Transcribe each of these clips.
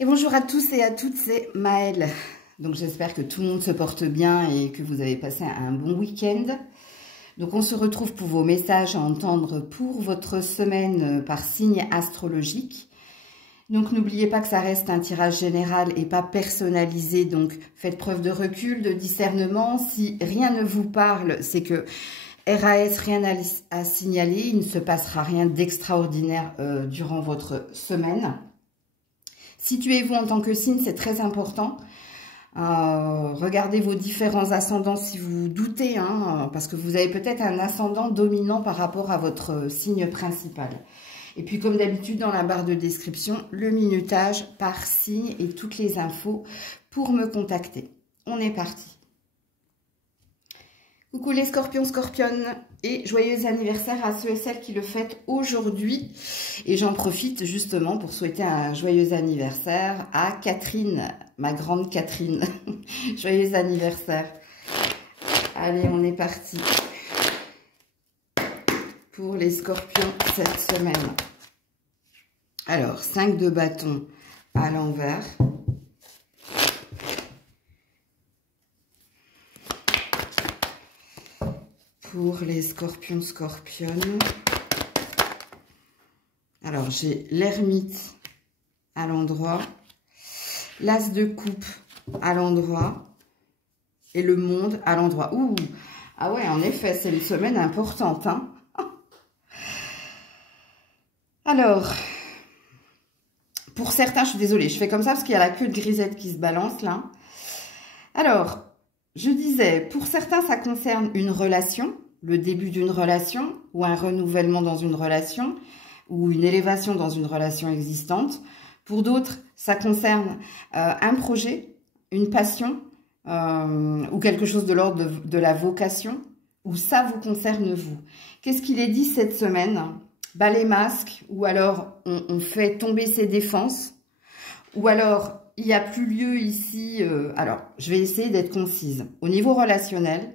Et bonjour à tous et à toutes, c'est Maëlle. Donc j'espère que tout le monde se porte bien et que vous avez passé un bon week-end. Donc on se retrouve pour vos messages à entendre pour votre semaine par signe astrologique. Donc n'oubliez pas que ça reste un tirage général et pas personnalisé. Donc faites preuve de recul, de discernement. Si rien ne vous parle, c'est que RAS, rien à signaler. Il ne se passera rien d'extraordinaire durant votre semaine. Situez-vous en tant que signe, c'est très important. Regardez vos différents ascendants si vous doutez, parce que vous avez peut-être un ascendant dominant par rapport à votre signe principal. Et puis comme d'habitude dans la barre de description, le minutage par signe et toutes les infos pour me contacter. On est parti. Coucou les scorpions, scorpionnes, et joyeux anniversaire à ceux et celles qui le fêtent aujourd'hui. Et j'en profite justement pour souhaiter un joyeux anniversaire à Catherine, ma grande Catherine. Joyeux anniversaire. Allez, on est parti pour les scorpions cette semaine. Alors, 5 de bâton à l'envers. Pour les scorpions, scorpionnes. Alors, j'ai l'ermite à l'endroit, l'as de coupe à l'endroit et le monde à l'endroit. Ouh, ah ouais, en effet, c'est une semaine importante. Alors, pour certains, je suis désolée, je fais comme ça parce qu'il y a la queue de grisette qui se balance là. Alors, je disais, pour certains, ça concerne une relation, le début d'une relation ou un renouvellement dans une relation ou une élévation dans une relation existante. Pour d'autres, ça concerne un projet, une passion ou quelque chose de l'ordre de la vocation ou ça vous concerne vous. Qu'est-ce qu'il est dit cette semaine? Bas les masques ou alors on fait tomber ses défenses ou alors il n'y a plus lieu ici. Alors, je vais essayer d'être concise. Au niveau relationnel,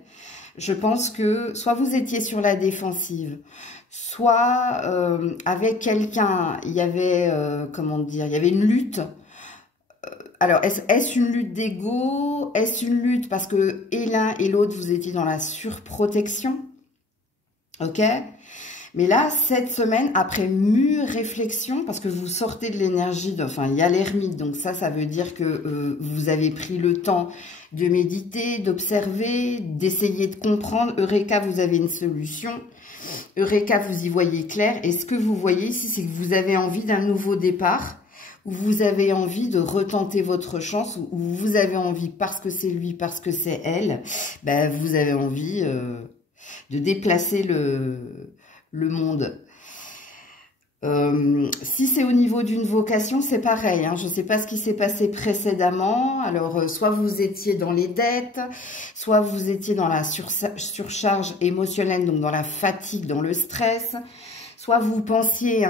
je pense que soit vous étiez sur la défensive, soit avec quelqu'un, il y avait, comment dire, il y avait une lutte. Alors, est-ce une lutte d'ego? Est-ce une lutte parce que et l'un et l'autre, vous étiez dans la surprotection? Ok? Mais là, cette semaine, après mûre réflexion, parce que vous sortez de l'énergie, enfin, il y a l'ermite, donc ça veut dire que vous avez pris le temps de méditer, d'observer, d'essayer de comprendre. Eureka, vous avez une solution. Eureka, vous y voyez clair. Et ce que vous voyez ici, c'est que vous avez envie d'un nouveau départ, ou vous avez envie de retenter votre chance, ou vous avez envie, parce que c'est lui, parce que c'est elle, ben, vous avez envie de déplacer le monde. Si c'est au niveau d'une vocation, c'est pareil. Je ne sais pas ce qui s'est passé précédemment. Alors, soit vous étiez dans les dettes, soit vous étiez dans la surcharge émotionnelle, donc dans la fatigue, dans le stress. Soit vous pensiez,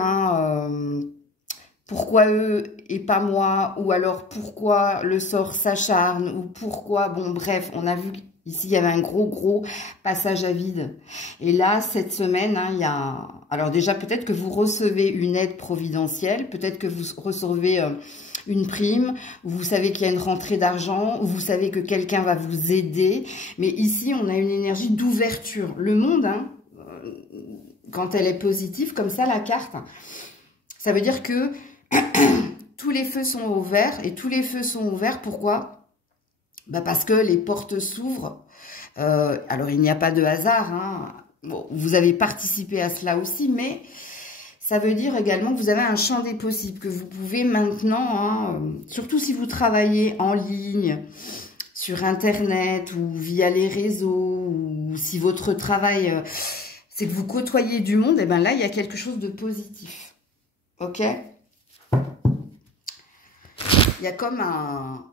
pourquoi eux et pas moi, ou alors pourquoi le sort s'acharne, ou pourquoi, bon bref, on a vu ici, il y avait un gros passage à vide. Et là, cette semaine, il y a... Alors déjà, peut-être que vous recevez une aide providentielle, peut-être que vous recevez une prime, ou vous savez qu'il y a une rentrée d'argent, ou vous savez que quelqu'un va vous aider. Mais ici, on a une énergie d'ouverture. Le monde, quand elle est positive, comme ça, la carte, ça veut dire que tous les feux sont ouverts. Et tous les feux sont ouverts, pourquoi ? Bah parce que les portes s'ouvrent. Alors, il n'y a pas de hasard. Bon, vous avez participé à cela aussi, mais ça veut dire également que vous avez un champ des possibles, que vous pouvez maintenant, surtout si vous travaillez en ligne, sur Internet ou via les réseaux, ou si votre travail, c'est que vous côtoyez du monde, et bien là, il y a quelque chose de positif. Ok ? Il y a comme un...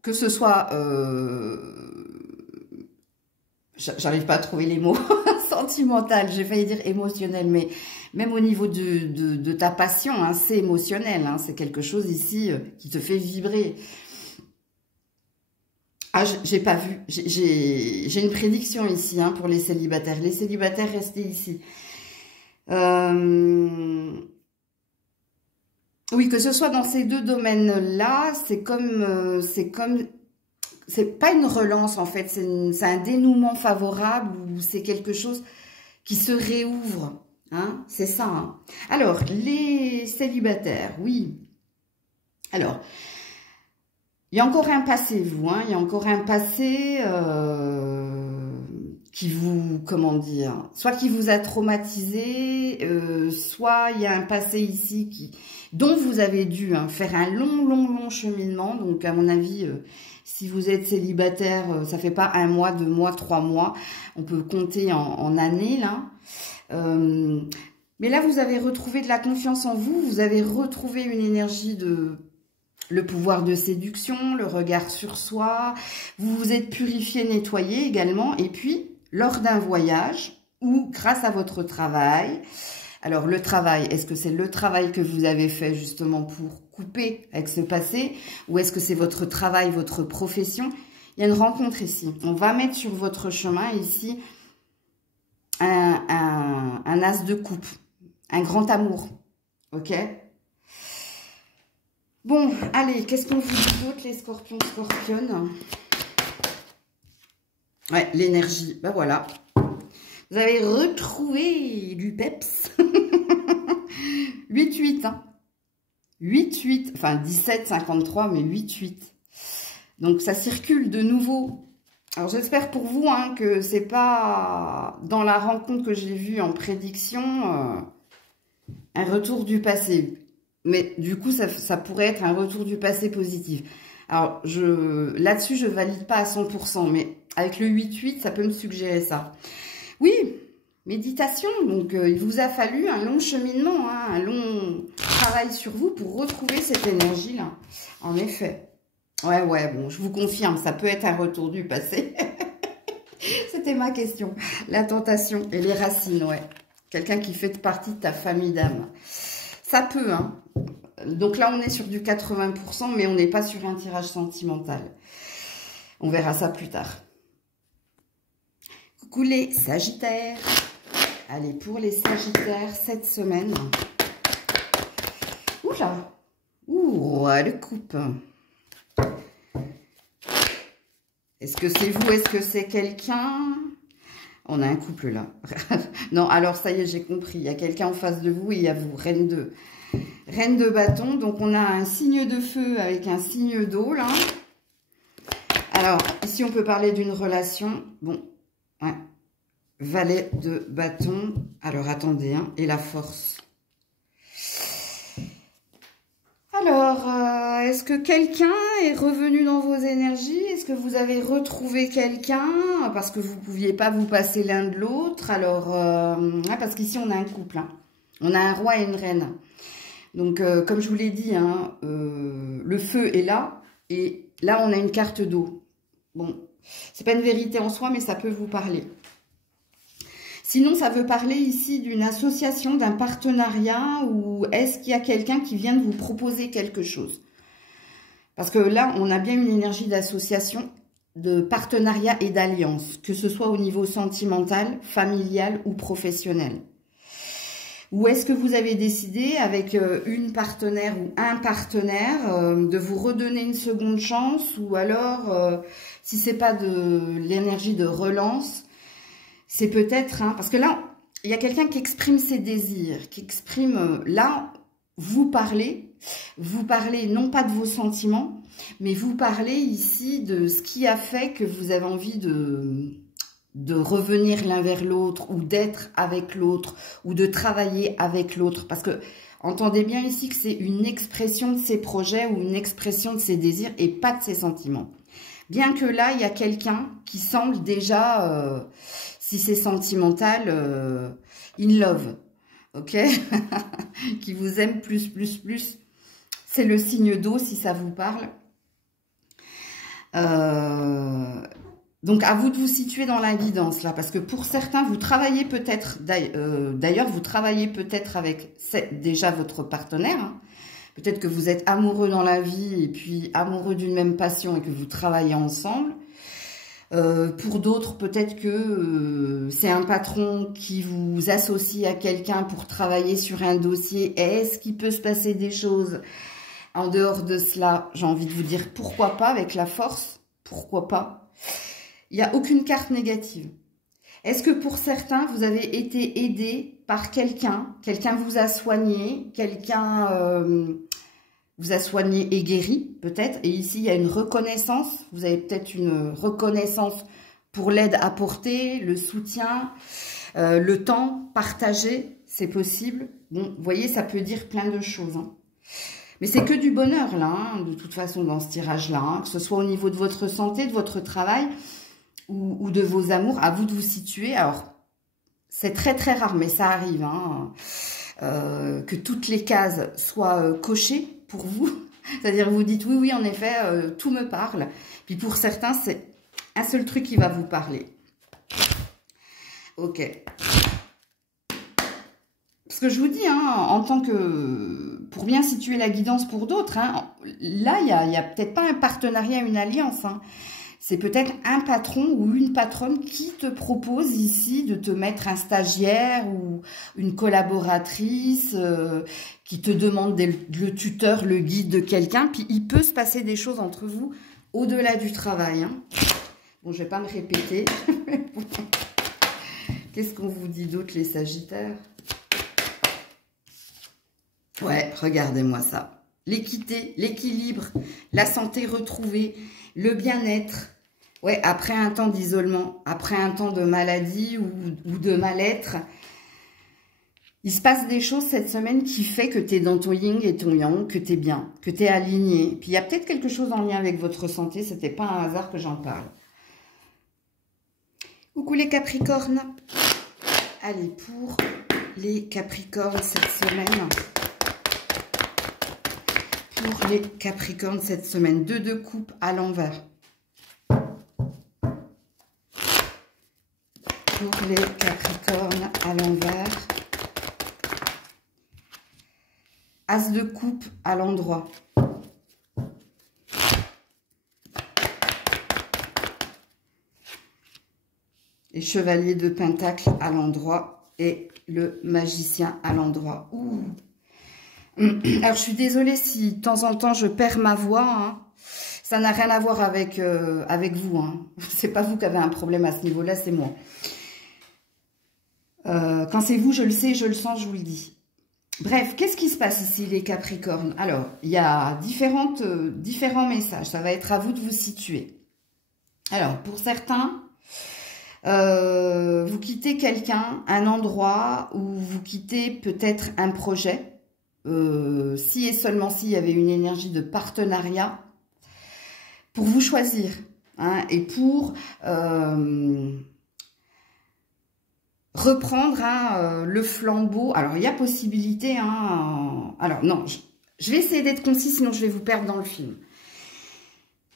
Que ce soit, j'arrive pas à trouver les mots, sentimental, j'ai failli dire émotionnel, mais même au niveau de ta passion, c'est émotionnel, c'est quelque chose ici qui te fait vibrer. Ah, j'ai pas vu, j'ai une prédiction ici pour les célibataires. Les célibataires, restez ici. Oui, que ce soit dans ces deux domaines-là, c'est pas une relance en fait, c'est un dénouement favorable ou c'est quelque chose qui se réouvre, hein, c'est ça. Hein. Alors, les célibataires, oui. Alors, il y a encore un passé, vous, hein, il y a encore un passé qui vous, comment dire, soit qui vous a traumatisé, soit il y a un passé ici dont vous avez dû faire un long cheminement. Donc, à mon avis, si vous êtes célibataire, ça fait pas 1 mois, 2 mois, 3 mois. On peut compter en années, là. Mais là, vous avez retrouvé de la confiance en vous. Vous avez retrouvé une énergie le pouvoir de séduction, le regard sur soi. Vous vous êtes purifié, nettoyé également. Et puis, lors d'un voyage ou grâce à votre travail. Alors, le travail, est-ce que c'est le travail que vous avez fait justement pour couper avec ce passé? Ou est-ce que c'est votre travail, votre profession? Il y a une rencontre ici. On va mettre sur votre chemin ici un as de coupe, un grand amour. Ok? Bon, allez, qu'est-ce qu'on vous dit d'autre, les scorpions, scorpionnes? Ouais, l'énergie, ben voilà. Vous avez retrouvé du peps. 8-8, hein. 8-8, enfin 17-53, mais 8-8. Donc ça circule de nouveau. Alors j'espère pour vous hein, que c'est pas dans la rencontre que j'ai vue en prédiction un retour du passé. Mais du coup, ça pourrait être un retour du passé positif. Alors là-dessus, je valide pas à 100%, mais avec le 8-8, ça peut me suggérer ça. Oui, méditation. Donc il vous a fallu un long cheminement, hein, un long travail sur vous pour retrouver cette énergie-là. En effet. Ouais, bon, je vous confirme, ça peut être un retour du passé. C'était ma question. La tentation et les racines, ouais. Quelqu'un qui fait partie de ta famille d'âme. Ça peut, hein. Donc là, on est sur du 80%, mais on n'est pas sur un tirage sentimental. On verra ça plus tard. Coucou les Sagittaires. Allez, pour les Sagittaires, cette semaine. Oula. Ouh, le coupe. Est-ce que c'est vous? Est-ce que c'est quelqu'un? On a un couple là. Non, alors ça y est, j'ai compris. Il y a quelqu'un en face de vous et il y a vous, reine de bâton. Donc on a un signe de feu avec un signe d'eau là. Alors, ici on peut parler d'une relation. Bon, ouais. Valet de bâton. Alors attendez, hein. Et la force. Alors, est-ce que quelqu'un est revenu dans vos énergies? Est-ce que vous avez retrouvé quelqu'un? Parce que vous ne pouviez pas vous passer l'un de l'autre. Alors, parce qu'ici, on a un couple. Hein. On a un roi et une reine. Donc, comme je vous l'ai dit, hein, le feu est là. Et là, on a une carte d'eau. Bon, c'est pas une vérité en soi, mais ça peut vous parler. Sinon, ça veut parler ici d'une association, d'un partenariat ou est-ce qu'il y a quelqu'un qui vient de vous proposer quelque chose? Parce que là, on a bien une énergie d'association, de partenariat et d'alliance, que ce soit au niveau sentimental, familial ou professionnel. Ou est-ce que vous avez décidé avec une partenaire ou un partenaire de vous redonner une seconde chance ou alors, si c'est pas de l'énergie de relance, c'est peut-être, hein, parce que là, il y a quelqu'un qui exprime ses désirs, qui exprime, là, vous parlez non pas de vos sentiments, mais vous parlez ici de ce qui a fait que vous avez envie de revenir l'un vers l'autre, ou d'être avec l'autre, ou de travailler avec l'autre. Parce que, entendez bien ici que c'est une expression de ses projets, ou une expression de ses désirs, et pas de ses sentiments. Bien que là, il y a quelqu'un qui semble déjà... si c'est sentimental, in love, ok. Qui vous aime plus. C'est le signe d'eau, si ça vous parle. Donc, à vous de vous situer dans la guidance, là. Parce que pour certains, vous travaillez peut-être... D'ailleurs, vous travaillez peut-être avec déjà votre partenaire. Hein. Peut-être que vous êtes amoureux dans la vie et puis amoureux d'une même passion et que vous travaillez ensemble. Pour d'autres, peut-être que c'est un patron qui vous associe à quelqu'un pour travailler sur un dossier. Est-ce qu'il peut se passer des choses en dehors de cela? J'ai envie de vous dire pourquoi pas, avec la force, pourquoi pas. Il n'y a aucune carte négative. Est-ce que pour certains, vous avez été aidé par quelqu'un? Quelqu'un vous a soigné, quelqu'un vous a soigné et guéri, peut-être. Et ici, il y a une reconnaissance. Vous avez peut-être une reconnaissance pour l'aide apportée, le soutien, le temps partagé, c'est possible. Bon, vous voyez, ça peut dire plein de choses. Hein. Mais c'est que du bonheur, là, hein, de toute façon, dans ce tirage-là. Hein, que ce soit au niveau de votre santé, de votre travail ou de vos amours. À vous de vous situer. Alors, c'est très, très rare, mais ça arrive, hein, que toutes les cases soient cochées pour vous. C'est-à-dire, vous dites, oui, oui, en effet, tout me parle. Puis pour certains, c'est un seul truc qui va vous parler. Ok. Parce que je vous dis, hein, en tant que... Pour bien situer la guidance pour d'autres, hein, là, il n'y a peut-être pas un partenariat, une alliance. Hein. C'est peut-être un patron ou une patronne qui te propose ici de te mettre un stagiaire ou une collaboratrice qui te demande le tuteur, le guide de quelqu'un. Puis il peut se passer des choses entre vous au-delà du travail. Hein. Bon, je ne vais pas me répéter. Qu'est-ce qu'on vous dit d'autre, les Sagittaires? Ouais, regardez-moi ça. L'équité, l'équilibre, la santé retrouvée, le bien-être. Ouais, après un temps d'isolement, après un temps de maladie ou de mal-être, il se passe des choses cette semaine qui fait que tu es dans ton yin et ton yang, que tu es bien, que tu es aligné. Puis il y a peut-être quelque chose en lien avec votre santé, c'était pas un hasard que j'en parle. Coucou les Capricornes. Allez, pour les Capricornes cette semaine... Pour les Capricornes cette semaine, 2 de coupe à l'envers. Pour les Capricornes à l'envers. As de coupe à l'endroit. Et chevalier de pentacle à l'endroit. Et le magicien à l'endroit. Ouh. Alors, je suis désolée si de temps en temps je perds ma voix. Hein. Ça n'a rien à voir avec, avec vous. Hein. C'est pas vous qui avez un problème à ce niveau-là, c'est moi. Quand c'est vous, je le sais, je le sens, je vous le dis. Bref, qu'est-ce qui se passe ici, les Capricornes? Alors, il y a différents messages. Ça va être à vous de vous situer. Alors, pour certains, vous quittez quelqu'un, un endroit, ou vous quittez peut-être un projet. Si et seulement s'il y avait une énergie de partenariat pour vous choisir hein, et pour reprendre hein, le flambeau. Alors, il y a possibilité. Hein, alors, non, je vais essayer d'être concis, sinon je vais vous perdre dans le film.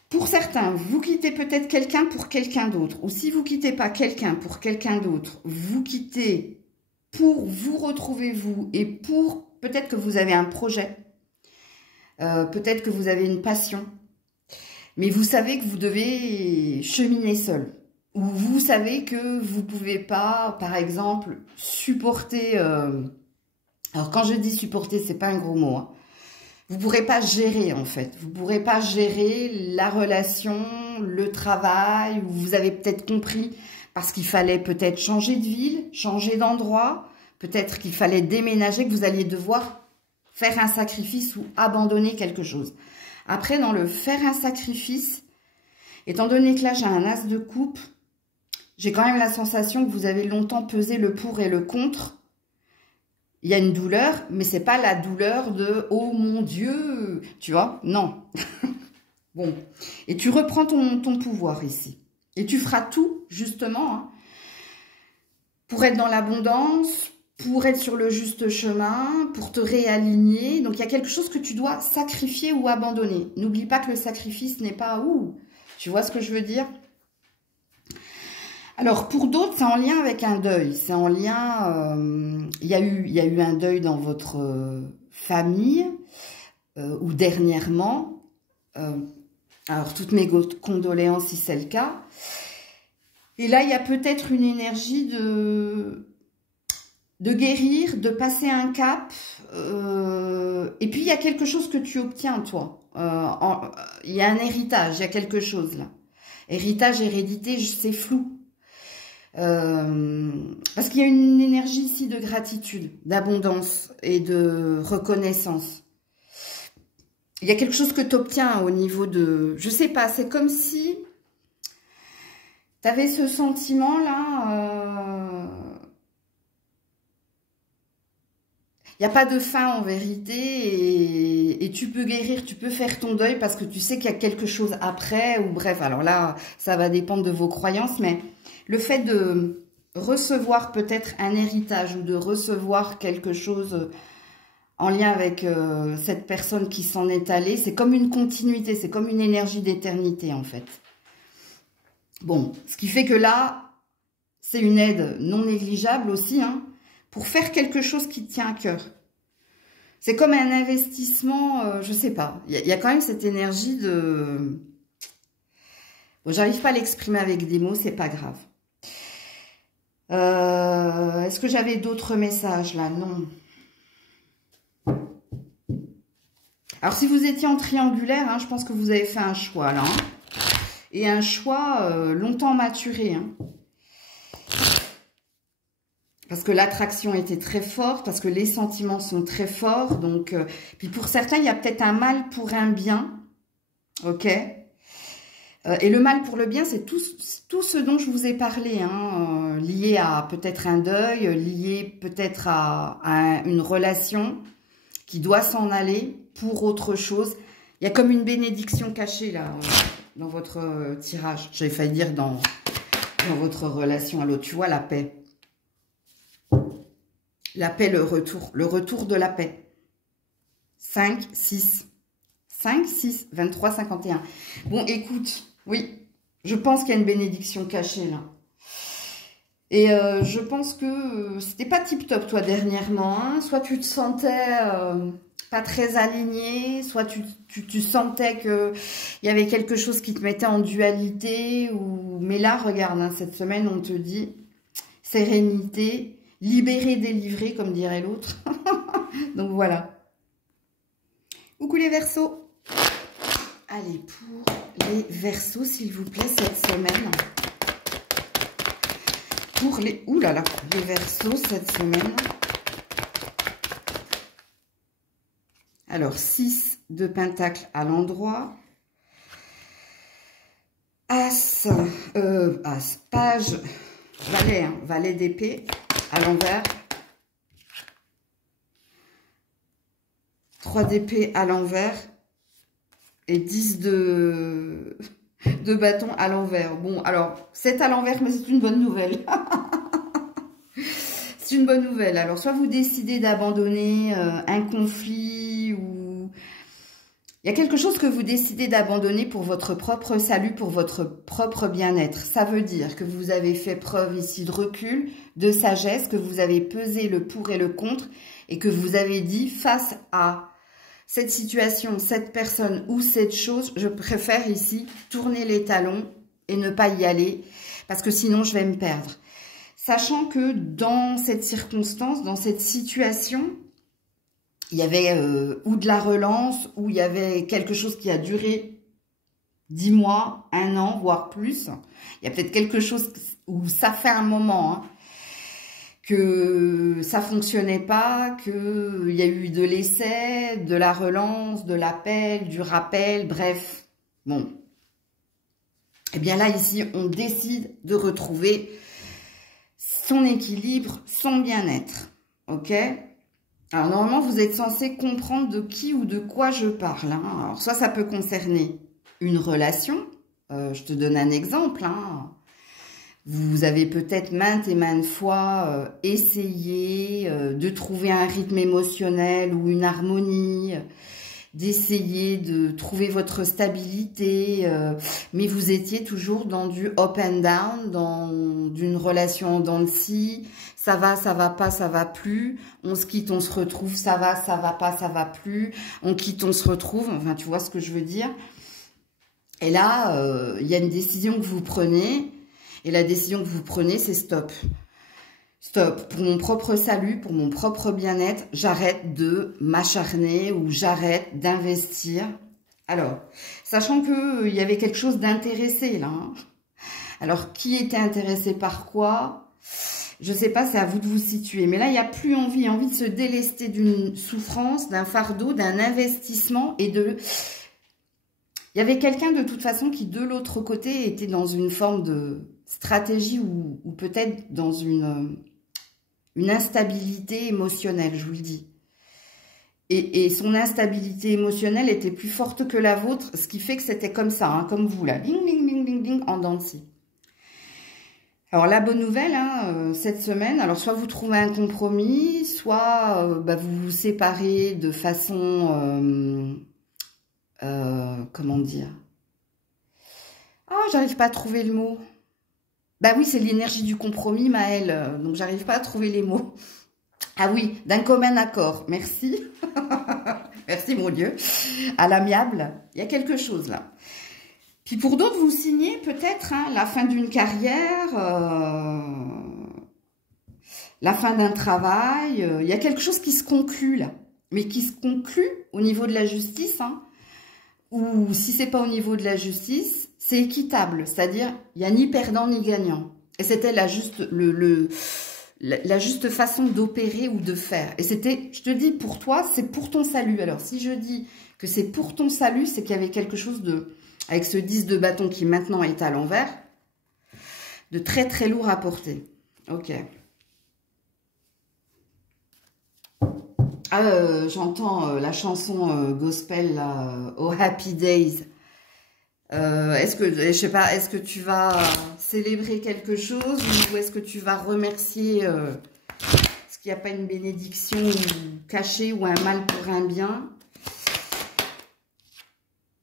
Pour certains, vous quittez peut-être quelqu'un pour quelqu'un d'autre. Ou si vous ne quittez pas quelqu'un pour quelqu'un d'autre, vous quittez pour vous retrouver vous et pour... Peut-être que vous avez un projet, peut-être que vous avez une passion, mais vous savez que vous devez cheminer seul. Ou vous savez que vous ne pouvez pas, par exemple, supporter... alors quand je dis supporter, c'est pas un gros mot. Hein. Vous ne pourrez pas gérer en fait. Vous ne pourrez pas gérer la relation, le travail, ou vous avez peut-être compris parce qu'il fallait peut-être changer de ville, changer d'endroit... Peut-être qu'il fallait déménager, que vous alliez devoir faire un sacrifice ou abandonner quelque chose. Après, dans le faire un sacrifice, étant donné que là, j'ai un as de coupe, j'ai quand même la sensation que vous avez longtemps pesé le pour et le contre. Il y a une douleur, mais c'est pas la douleur de « Oh mon Dieu !» Tu vois? Non. Bon. Et tu reprends ton pouvoir ici. Et tu feras tout, justement, hein, pour être dans l'abondance, pour être sur le juste chemin, pour te réaligner. Donc, il y a quelque chose que tu dois sacrifier ou abandonner. N'oublie pas que le sacrifice n'est pas... Ouh, tu vois ce que je veux dire? Alors, pour d'autres, c'est en lien avec un deuil. C'est en lien... il y a eu un deuil dans votre famille, ou dernièrement. Alors, toutes mes condoléances si c'est le cas. Et là, il y a peut-être une énergie de guérir, de passer un cap. Et puis, il y a quelque chose que tu obtiens, toi. Il y a un héritage, il y a quelque chose là. Héritage, hérédité, c'est flou. Parce qu'il y a une énergie ici de gratitude, d'abondance et de reconnaissance. Il y a quelque chose que tu obtiens au niveau de... Je sais pas, c'est comme si tu avais ce sentiment-là... Il n'y a pas de fin en vérité et tu peux guérir, tu peux faire ton deuil parce que tu sais qu'il y a quelque chose après ou bref. Alors là, ça va dépendre de vos croyances, mais le fait de recevoir peut-être un héritage ou de recevoir quelque chose en lien avec cette personne qui s'en est allée, c'est comme une continuité, c'est comme une énergie d'éternité en fait. Bon, ce qui fait que là, c'est une aide non négligeable aussi, hein, pour faire quelque chose qui te tient à cœur. C'est comme un investissement, je sais pas. Il y a quand même cette énergie de... Bon, j'arrive pas à l'exprimer avec des mots, c'est pas grave. Est-ce que j'avais d'autres messages là? Non. Alors, si vous étiez en triangulaire, hein, je pense que vous avez fait un choix là. Hein, et un choix longtemps maturé. Hein. Parce que l'attraction était très forte, parce que les sentiments sont très forts. Donc, puis pour certains, il y a peut-être un mal pour un bien. Ok. Et le mal pour le bien, c'est tout ce dont je vous ai parlé. Hein, lié à peut-être un deuil, lié peut-être à une relation qui doit s'en aller pour autre chose. Il y a comme une bénédiction cachée là, dans votre tirage. J'avais failli dire dans votre relation à l'autre. Tu vois, la paix. La paix, le retour de la paix. 5, 6. 5, 6, 23, 51. Bon, écoute, oui, je pense qu'il y a une bénédiction cachée, là. Et je pense que c'était pas tip-top, toi, dernièrement. Hein. Soit tu te sentais pas très aligné, soit tu sentais qu'il y avait quelque chose qui te mettait en dualité. Mais là, regarde, hein, cette semaine, on te dit sérénité, libéré, délivré, comme dirait l'autre. Donc voilà. Coucou les Verseaux. Allez, pour les Verseaux, s'il vous plaît, cette semaine. Pour les... Ouh là là, les Verseaux, cette semaine. Alors, 6 de Pentacle à l'endroit. As, page, valet, hein, valet d'épée à l'envers. 3 d'épée à l'envers. Et 10 de bâton à l'envers. Bon, alors, c'est à l'envers, mais c'est une bonne nouvelle. C'est une bonne nouvelle. Alors, soit vous décidez d'abandonner un conflit ou... Il y a quelque chose que vous décidez d'abandonner pour votre propre salut, pour votre propre bien-être. Ça veut dire que vous avez fait preuve ici de recul, de sagesse, que vous avez pesé le pour et le contre et que vous avez dit face à cette situation, cette personne ou cette chose, je préfère ici tourner les talons et ne pas y aller parce que sinon je vais me perdre. Sachant que dans cette circonstance, dans cette situation, il y avait ou de la relance, ou il y avait quelque chose qui a duré 10 mois, 1 an, voire plus. Il y a peut-être quelque chose où ça fait un moment, hein, que ça fonctionnait pas, qu'il y a eu de l'essai, de la relance, de l'appel, du rappel, bref. Bon. Eh bien là, ici, on décide de retrouver son équilibre, son bien-être. Ok ? Alors, normalement, vous êtes censé comprendre de qui ou de quoi je parle. Hein. Alors, soit ça peut concerner une relation. Je te donne un exemple. Hein. Vous avez peut-être maintes et maintes fois essayé de trouver un rythme émotionnel ou une harmonie, d'essayer de trouver votre stabilité, mais vous étiez toujours dans du up and down, dans une relation en dents de scie. Ça va pas, ça va plus. On se quitte, on se retrouve. Ça va pas, ça va plus. On quitte, on se retrouve. Enfin, tu vois ce que je veux dire. Et là, il y a une décision que vous prenez. Et la décision que vous prenez, c'est stop. Stop. Pour mon propre salut, pour mon propre bien-être, j'arrête de m'acharner ou j'arrête d'investir. Alors, sachant qu'il y avait quelque chose d'intéressé là. Hein. Alors, qui était intéressé par quoi? Je ne sais pas, c'est à vous de vous situer. Mais là, il n'y a plus envie de se délester d'une souffrance, d'un fardeau, d'un investissement et de... Il y avait quelqu'un de toute façon qui, de l'autre côté, était dans une forme de stratégie ou peut-être dans une instabilité émotionnelle, je vous le dis. Et son instabilité émotionnelle était plus forte que la vôtre, ce qui fait que c'était comme ça, hein, comme vous, là. Ding, ding, ding, ding, ding, en dents de scie. Alors, la bonne nouvelle, hein, cette semaine, alors soit vous trouvez un compromis, soit vous vous séparez de façon... comment dire? Ah, j'arrive pas à trouver le mot. Bah oui, c'est l'énergie du compromis, Maëlle. Donc, j'arrive pas à trouver les mots. Ah oui, d'un commun accord. Merci. Merci, mon Dieu. À l'amiable. Il y a quelque chose, là. Puis, pour d'autres, vous signez peut-être hein, la fin d'une carrière, la fin d'un travail. Il y a quelque chose qui se conclut, là. Mais qui se conclut au niveau de la justice, hein. Ou si c'est pas au niveau de la justice, c'est équitable. C'est-à-dire, il n'y a ni perdant ni gagnant. Et c'était la juste façon d'opérer ou de faire. Et c'était, je te dis, pour toi, c'est pour ton salut. Alors, si je dis que c'est pour ton salut, c'est qu'il y avait quelque chose de, avec ce 10 de bâton qui maintenant est à l'envers, de très très lourd à porter. Ok. J'entends la chanson gospel là, Oh Happy Days. Est-ce que, je sais pas, est-ce que tu vas célébrer quelque chose ou est-ce que tu vas remercier est-ce qu'il n'y a pas une bénédiction cachée ou un mal pour un bien?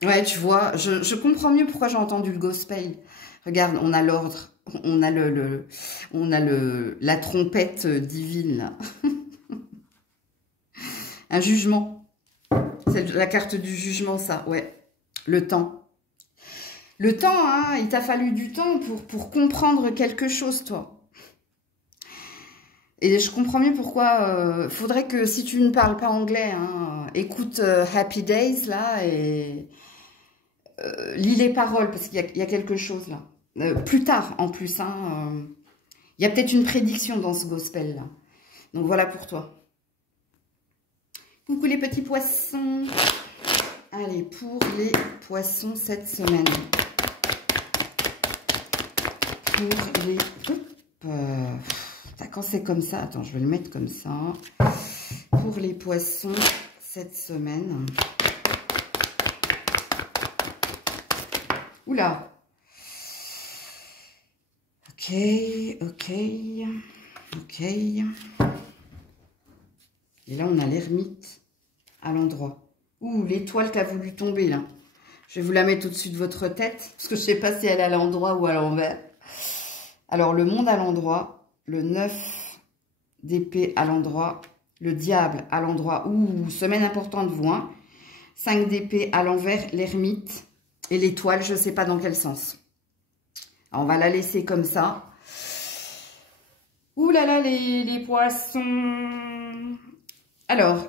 Ouais, tu vois, je comprends mieux pourquoi j'ai entendu le gospel. Regarde, on a l'ordre, on a la trompette divine là. Un jugement. C'est la carte du jugement, ça, ouais. Le temps. Le temps, hein, il t'a fallu du temps pour comprendre quelque chose, toi. Et je comprends mieux pourquoi... faudrait que, si tu ne parles pas anglais, hein, écoute Happy Days, là, et lis les paroles, parce qu'il y a quelque chose, là. Plus tard, en plus, hein. Il y a peut-être une prédiction dans ce gospel-là. Donc, voilà pour toi. Coucou les petits poissons. Allez, pour les poissons cette semaine. Pour les... quand c'est comme ça, attends, je vais le mettre comme ça. Pour les poissons cette semaine. Oula. Ok, ok, ok. Et là, on a l'ermite à l'endroit. Ouh, l'étoile qui a voulu tomber, là. Je vais vous la mettre au-dessus de votre tête, parce que je ne sais pas si elle est à l'endroit ou à l'envers. Alors, le monde à l'endroit, le 9 d'épée à l'endroit, le diable à l'endroit. Ouh, semaine importante, vous, hein. 5 d'épée à l'envers, l'ermite et l'étoile, je ne sais pas dans quel sens. Alors, on va la laisser comme ça. Ouh là là, les poissons... Alors,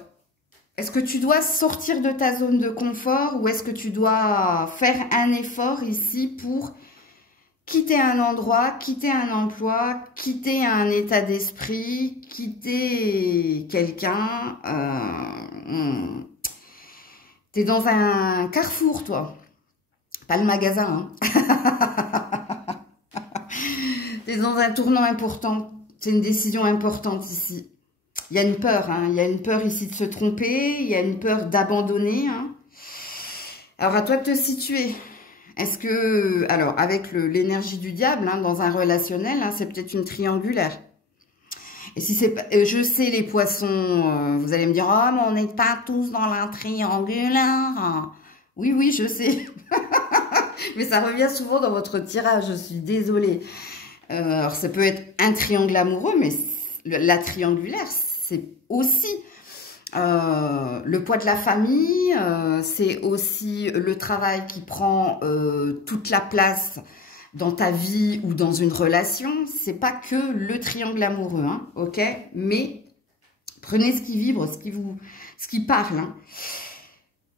est-ce que tu dois sortir de ta zone de confort ou est-ce que tu dois faire un effort ici pour quitter un endroit, quitter un emploi, quitter un état d'esprit, quitter quelqu'un? T'es dans un carrefour, toi. Pas le magasin, hein. T'es dans un tournant important. C'est une décision importante ici. Il y a une peur, hein. Il y a une peur ici de se tromper, il y a une peur d'abandonner, hein. Alors, à toi de te situer. Est-ce que, alors, avec l'énergie du diable, hein, dans un relationnel, hein, c'est peut-être une triangulaire. Et si c'est pas, je sais, les poissons, vous allez me dire, oh, mais on n'est pas tous dans la triangulaire. Oui, oui, je sais. Mais ça revient souvent dans votre tirage, je suis désolée. Alors, ça peut être un triangle amoureux, mais la triangulaire, c'est aussi le poids de la famille, c'est aussi le travail qui prend toute la place dans ta vie ou dans une relation, c'est pas que le triangle amoureux, hein, ok? Mais prenez ce qui vibre, ce qui parle, hein.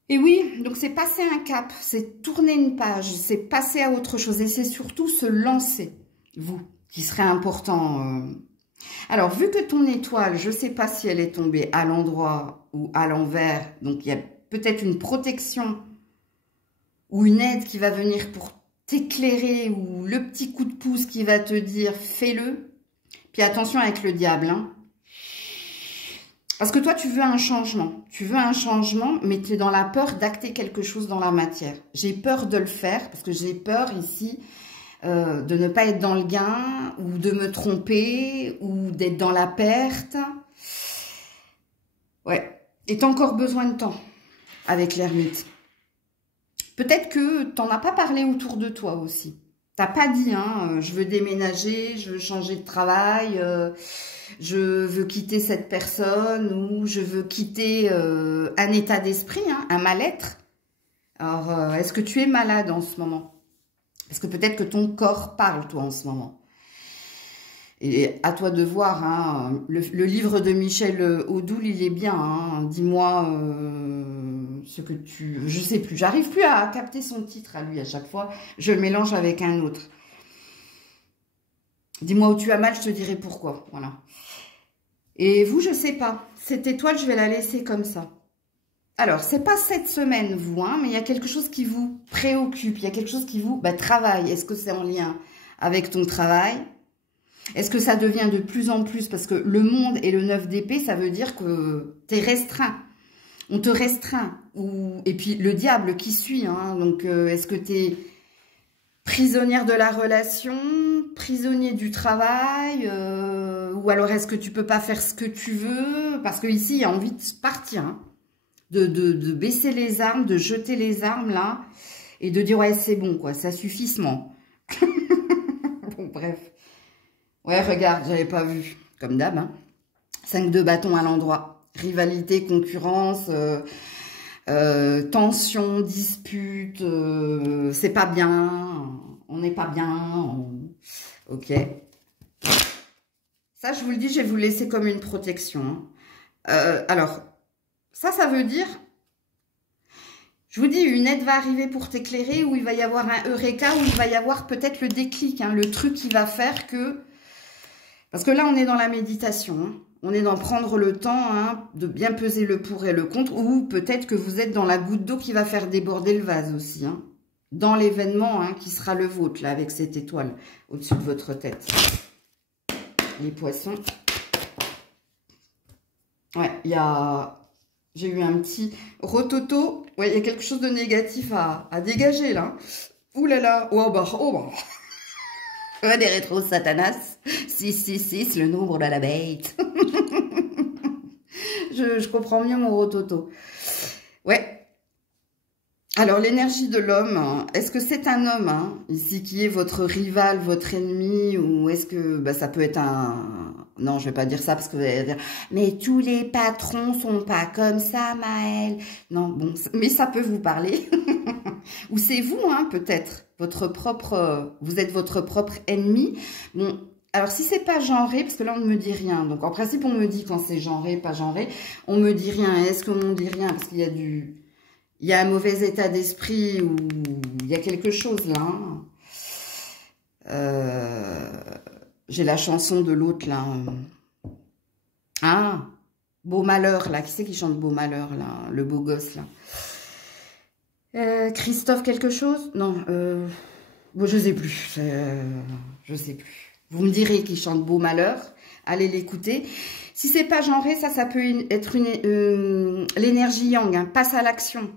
Et oui, donc c'est passer un cap, c'est tourner une page, c'est passer à autre chose et c'est surtout se lancer, vous, qui serait important. Alors, vu que ton étoile, je ne sais pas si elle est tombée à l'endroit ou à l'envers, donc il y a peut-être une protection ou une aide qui va venir pour t'éclairer ou le petit coup de pouce qui va te dire fais-le. Puis attention avec le diable, hein. Parce que toi, tu veux un changement. Tu veux un changement, mais tu es dans la peur d'acter quelque chose dans la matière. J'ai peur de le faire, parce que j'ai peur ici de ne pas être dans le gain, ou de me tromper, ou d'être dans la perte. Ouais. Et tu as encore besoin de temps avec l'ermite. Peut-être que tu n'en as pas parlé autour de toi aussi. Tu n'as pas dit, hein, je veux déménager, je veux changer de travail, je veux quitter cette personne ou je veux quitter un état d'esprit, hein, un mal-être. Alors, est-ce que tu es malade en ce moment? Parce que peut-être que ton corps parle, toi, en ce moment. Et à toi de voir, hein, le livre de Michel Odoul, il est bien. Hein, dis-moi ce que tu... Je sais plus, j'arrive plus à capter son titre à lui à chaque fois. Je le mélange avec un autre. Dis-moi où tu as mal, je te dirai pourquoi. Voilà. Et vous, je sais pas. Cette étoile, je vais la laisser comme ça. Alors, c'est pas cette semaine, vous, hein, mais il y a quelque chose qui vous préoccupe. Il y a quelque chose qui vous travaille. Est-ce que c'est en lien avec ton travail? Est-ce que ça devient de plus en plus? Parce que le monde et le 9 d'épée, ça veut dire que tu es restreint. On te restreint. Et puis, le diable qui suit. Hein, donc, est-ce que tu es prisonnière de la relation, prisonnier du travail, ou alors est-ce que tu peux pas faire ce que tu veux? Parce que ici, il y a envie de partir, hein, de baisser les armes, de jeter les armes, là, et de dire, ouais, c'est bon, quoi, ça suffit, bon, bref. Ouais, regarde, j'avais pas vu, comme d'hab, hein. 5 de bâton à l'endroit. Rivalité, concurrence, tension, dispute, c'est pas bien, on n'est pas bien, ok. Ça, je vous le dis, je vais vous laisser comme une protection. Alors, ça veut dire, je vous dis, une aide va arriver pour t'éclairer, où il va y avoir un eureka, où il va y avoir peut-être le déclic, hein, le truc qui va faire que... Parce que là, on est dans la méditation, hein. On est dans prendre le temps, hein, de bien peser le pour et le contre, ou peut-être que vous êtes dans la goutte d'eau qui va faire déborder le vase aussi, hein, dans l'événement, hein, qui sera le vôtre, là, avec cette étoile au-dessus de votre tête. Les poissons. Ouais, il y a... J'ai eu un petit rototo. Ouais, il y a quelque chose de négatif à dégager, là. Ouh là là. Oh bah, oh bah. Des rétros Satanas. 666, le nombre de la bête. je comprends mieux mon rototo. Ouais. Alors, l'énergie de l'homme, est-ce que c'est un homme, hein, ici, qui est votre rival, votre ennemi, ou est-ce que ça peut être un... Non, je vais pas dire ça parce que vous allez dire, mais tous les patrons sont pas comme ça, Maëlle. Non, bon, mais ça peut vous parler. Ou c'est vous, hein, peut-être, votre propre... vous êtes votre propre ennemi. Bon, alors si c'est pas genré, parce que là, on ne me dit rien. Donc, en principe, on me dit quand c'est genré, pas genré. On me dit rien. Est-ce qu'on me dit rien? Parce qu'il y a du... Il y a un mauvais état d'esprit ou il y a quelque chose là. Hein. J'ai la chanson de l'autre là. Ah, Beau Malheur là. Qui c'est qui chante Beau Malheur là? Le beau gosse là. Christophe quelque chose? Non, bon, je sais plus. Je sais plus. Vous me direz qui chante Beau Malheur. Allez l'écouter. Si c'est pas genré, ça peut être l'énergie yang. Hein. Passe à l'action.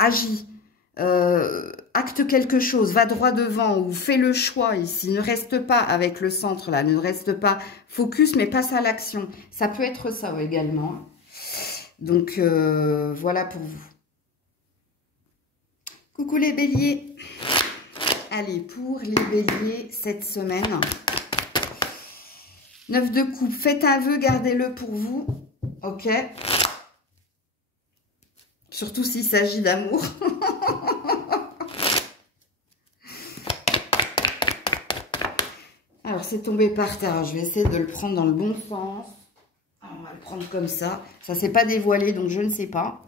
Agis, acte quelque chose, va droit devant ou fais le choix ici. Ne reste pas avec le centre là, ne reste pas focus, mais passe à l'action. Ça peut être ça également. Donc, voilà pour vous. Coucou les béliers. Allez, pour les béliers, cette semaine. 9 de coupe, faites un vœu, gardez-le pour vous. Ok. Surtout s'il s'agit d'amour. c'est tombé par terre. Alors, je vais essayer de le prendre dans le bon sens. Alors, on va le prendre comme ça. Ça s'est pas dévoilé, donc je ne sais pas.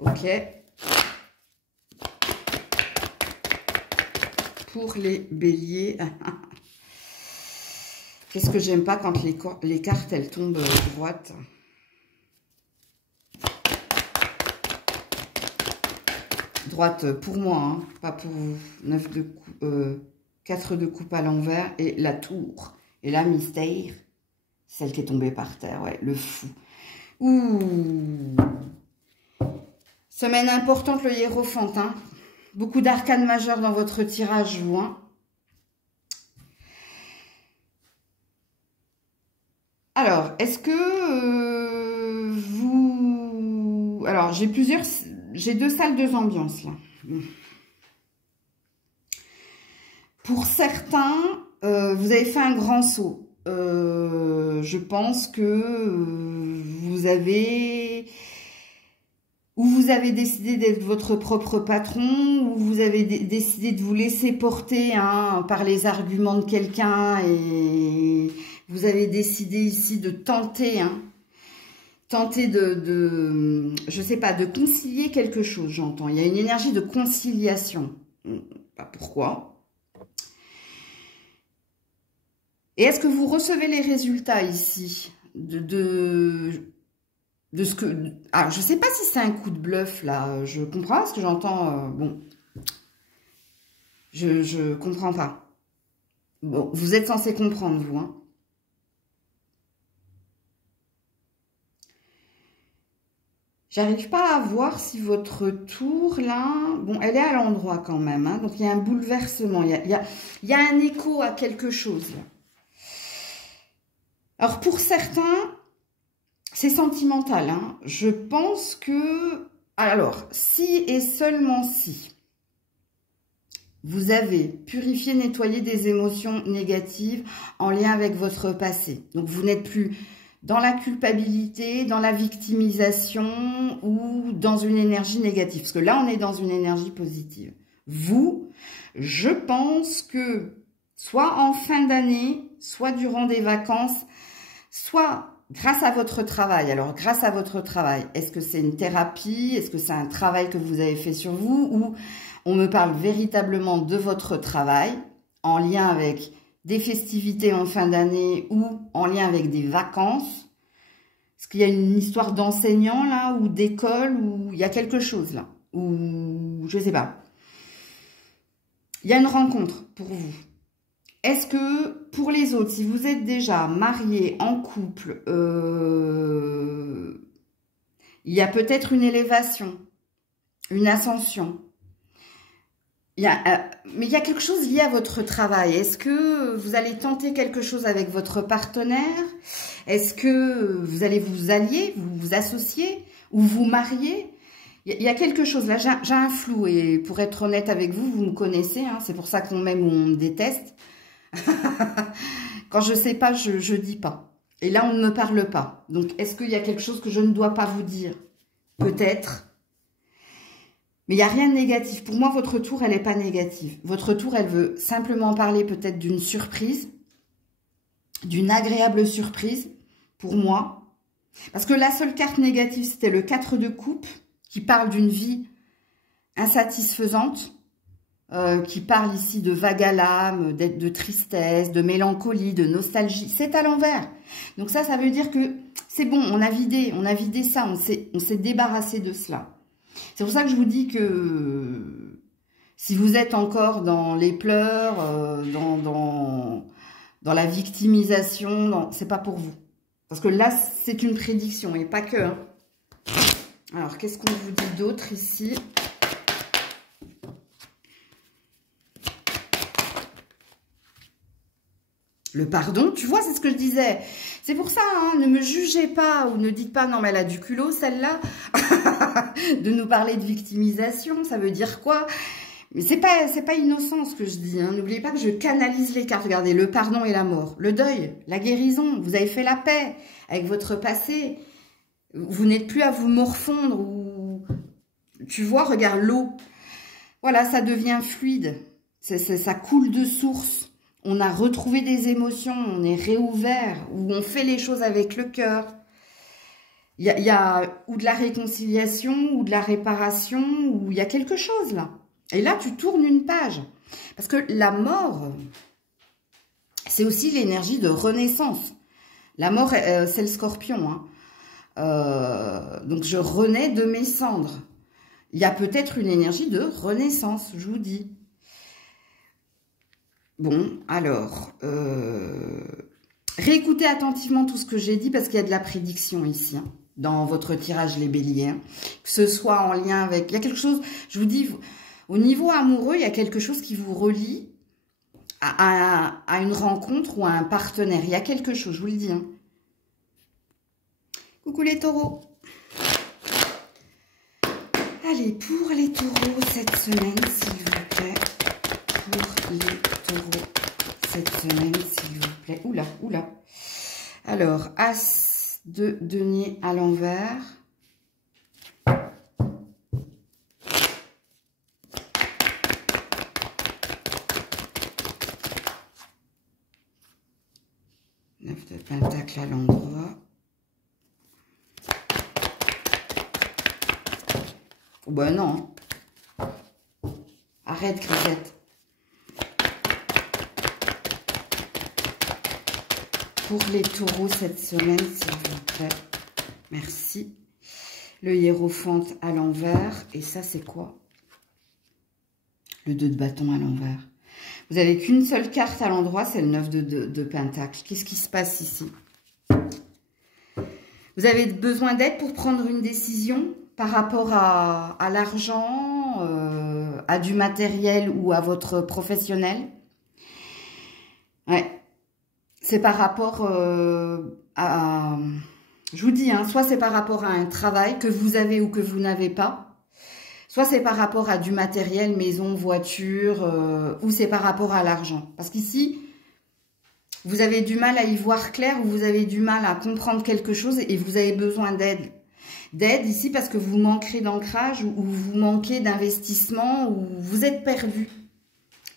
Ok. Pour les béliers. Qu'est-ce que j'aime pas quand les cartes, elles tombent droites. Droite pour moi, hein, pas pour vous. 4 de coupe à l'envers et la tour. Et la mystère, celle qui est tombée par terre, ouais, le fou. Ouh. Semaine importante, le hiérophante, hein. Beaucoup d'arcanes majeures dans votre tirage, vous, hein. Alors, est-ce que vous... Alors, j'ai 2 salles, 2 ambiances, là. Pour certains, vous avez fait un grand saut. Je pense que vous avez décidé d'être votre propre patron, ou vous avez décidé de vous laisser porter, hein, par les arguments de quelqu'un, et vous avez décidé ici de tenter, hein, je sais pas, de concilier quelque chose, j'entends. Il y a une énergie de conciliation. Pas pourquoi. Et est-ce que vous recevez les résultats ici de ce que... Alors, je ne sais pas si c'est un coup de bluff, là. Je comprends ce que j'entends. Bon. Je comprends pas. Bon, vous êtes censé comprendre, vous, hein. J'arrive pas à voir si votre tour, là... Bon, elle est à l'endroit quand même, hein. Donc, il y a un bouleversement. Il y a un écho à quelque chose, là. Alors, pour certains, c'est sentimental, hein. Je pense que... Alors, si et seulement si vous avez purifié, nettoyé des émotions négatives en lien avec votre passé. Donc, vous n'êtes plus dans la culpabilité, dans la victimisation ou dans une énergie négative. Parce que là, on est dans une énergie positive. Vous, je pense que soit en fin d'année, soit durant des vacances, soit grâce à votre travail. Alors, grâce à votre travail, est-ce que c'est une thérapie? Est-ce que c'est un travail que vous avez fait sur vous? Ou on me parle véritablement de votre travail en lien avec des festivités en fin d'année ou en lien avec des vacances? Est-ce qu'il y a une histoire d'enseignant là, ou d'école, ou il y a quelque chose là? Ou je sais pas. Il y a une rencontre pour vous. Est-ce que pour les autres, si vous êtes déjà marié, en couple, il y a peut-être une élévation, une ascension. Mais il y a quelque chose lié à votre travail. Est-ce que vous allez tenter quelque chose avec votre partenaire? Est-ce que vous allez vous allier, vous associer ou vous marier? Il y a quelque chose là, j'ai un flou, et pour être honnête avec vous, vous me connaissez, hein, c'est pour ça qu'on m'aime ou on me déteste. Quand je sais pas, je dis pas. Et là, on ne me parle pas. Donc, est-ce qu'il y a quelque chose que je ne dois pas vous dire? Peut-être. Mais il n'y a rien de négatif. Pour moi, votre tour, elle n'est pas négative. Votre tour, elle veut simplement parler peut-être d'une surprise, d'une agréable surprise pour moi. Parce que la seule carte négative, c'était le 4 de coupe, qui parle d'une vie insatisfaisante. Qui parle ici de vague à l'âme, de tristesse, de mélancolie, de nostalgie. C'est à l'envers. Donc ça veut dire que c'est bon, on a vidé ça, on s'est débarrassé de cela. C'est pour ça que je vous dis que si vous êtes encore dans les pleurs, dans la victimisation, c'est pas pour vous. Parce que là, c'est une prédiction, et pas que. Hein. Alors, qu'est-ce qu'on vous dit d'autre ici ? Le pardon, tu vois, c'est ce que je disais. C'est pour ça, hein, ne me jugez pas ou ne dites pas, non mais elle a du culot celle-là, de nous parler de victimisation, ça veut dire quoi? Mais c'est pas innocent ce que je dis, hein. N'oubliez pas que je canalise les cartes. Regardez, le pardon et la mort, le deuil, la guérison, vous avez fait la paix avec votre passé. Vous n'êtes plus à vous morfondre ou... Tu vois, regarde l'eau. Voilà, ça devient fluide, ça coule de source. on a retrouvé des émotions, on est réouvert, où on fait les choses avec le cœur. Il y a ou de la réconciliation, ou de la réparation, ou il y a quelque chose là. Et là, tu tournes une page. Parce que la mort, c'est aussi l'énergie de renaissance. La mort, c'est le scorpion. Hein. Donc, je renais de mes cendres. Il y a peut-être une énergie de renaissance, je vous dis. Bon, alors, réécoutez attentivement tout ce que j'ai dit parce qu'il y a de la prédiction ici, hein, dans votre tirage les béliers. Hein. Que ce soit en lien avec... Il y a quelque chose, je vous dis, au niveau amoureux, il y a quelque chose qui vous relie à une rencontre ou à un partenaire. Il y a quelque chose, je vous le dis. Hein. Coucou les taureaux. Allez, pour les taureaux cette semaine, s'il vous plaît. Pour les taureaux cette semaine, s'il vous plaît. Oula, oula. Alors, As de denier à l'envers. Neuf de pentacle à l'endroit. Oh ben non. Arrête, Grisette. Pour les taureaux cette semaine, s'il vous plaît. Merci. Le hiérophante à l'envers. Et ça, c'est quoi? Le 2 de bâton à l'envers. Vous n'avez qu'une seule carte à l'endroit, c'est le 9 de pentacle. Qu'est-ce qui se passe ici? Vous avez besoin d'aide pour prendre une décision par rapport à l'argent, à du matériel ou à votre professionnel. Ouais. C'est par rapport à... Je vous dis, hein, soit c'est par rapport à un travail que vous avez ou que vous n'avez pas. Soit c'est par rapport à du matériel, maison, voiture, ou c'est par rapport à l'argent. Parce qu'ici, vous avez du mal à y voir clair, ou vous avez du mal à comprendre quelque chose et vous avez besoin d'aide. D'aide ici parce que vous manquerez d'ancrage ou vous manquez d'investissement ou vous êtes perdu.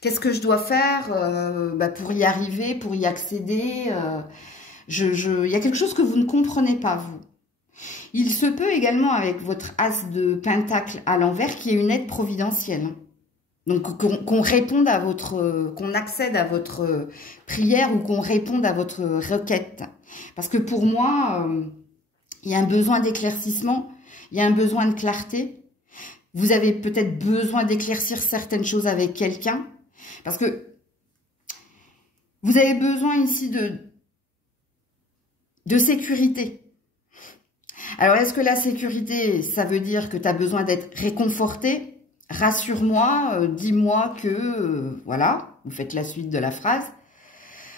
Qu'est-ce que je dois faire pour y arriver, pour y accéder il y a quelque chose que vous ne comprenez pas, vous. Il se peut également avec votre as de pentacle à l'envers qu'il y ait une aide providentielle. Donc qu'on réponde à votre, qu'on accède à votre prière ou qu'on réponde à votre requête. Parce que pour moi, il y a un besoin d'éclaircissement, il y a un besoin de clarté. Vous avez peut-être besoin d'éclaircir certaines choses avec quelqu'un. Parce que vous avez besoin ici de sécurité. Alors, est-ce que la sécurité, ça veut dire que tu as besoin d'être réconforté? Rassure-moi, dis-moi que, voilà, vous faites la suite de la phrase.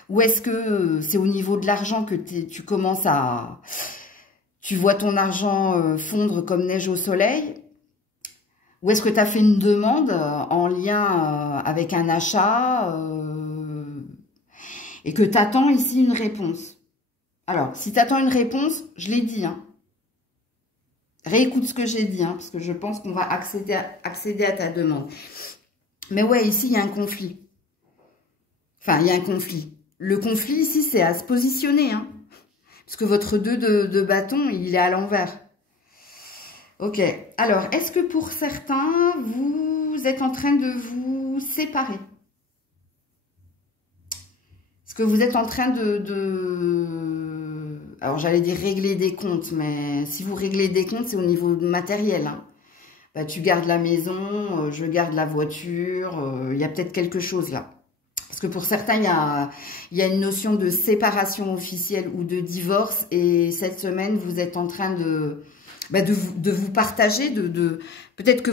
Ou est-ce que c'est au niveau de l'argent que tu commences à... Tu vois ton argent fondre comme neige au soleil? Ou est-ce que tu as fait une demande en lien avec un achat et que tu attends ici une réponse? Alors, si tu attends une réponse, je l'ai dit, hein. Réécoute ce que j'ai dit, hein, parce que je pense qu'on va accéder à ta demande. Mais ouais, ici, il y a un conflit. Enfin, il y a un conflit. Le conflit, ici, c'est à se positionner, hein. Parce que votre 2 de bâton, il est à l'envers. Ok. Alors, est-ce que pour certains, vous êtes en train de vous séparer? Est-ce que vous êtes en train alors, j'allais dire régler des comptes, mais si vous réglez des comptes, c'est au niveau matériel. Hein. Bah, tu gardes la maison, je garde la voiture, il y a peut-être quelque chose là. Parce que pour certains, il y a une notion de séparation officielle ou de divorce. Et cette semaine, vous êtes en train de vous partager, peut-être que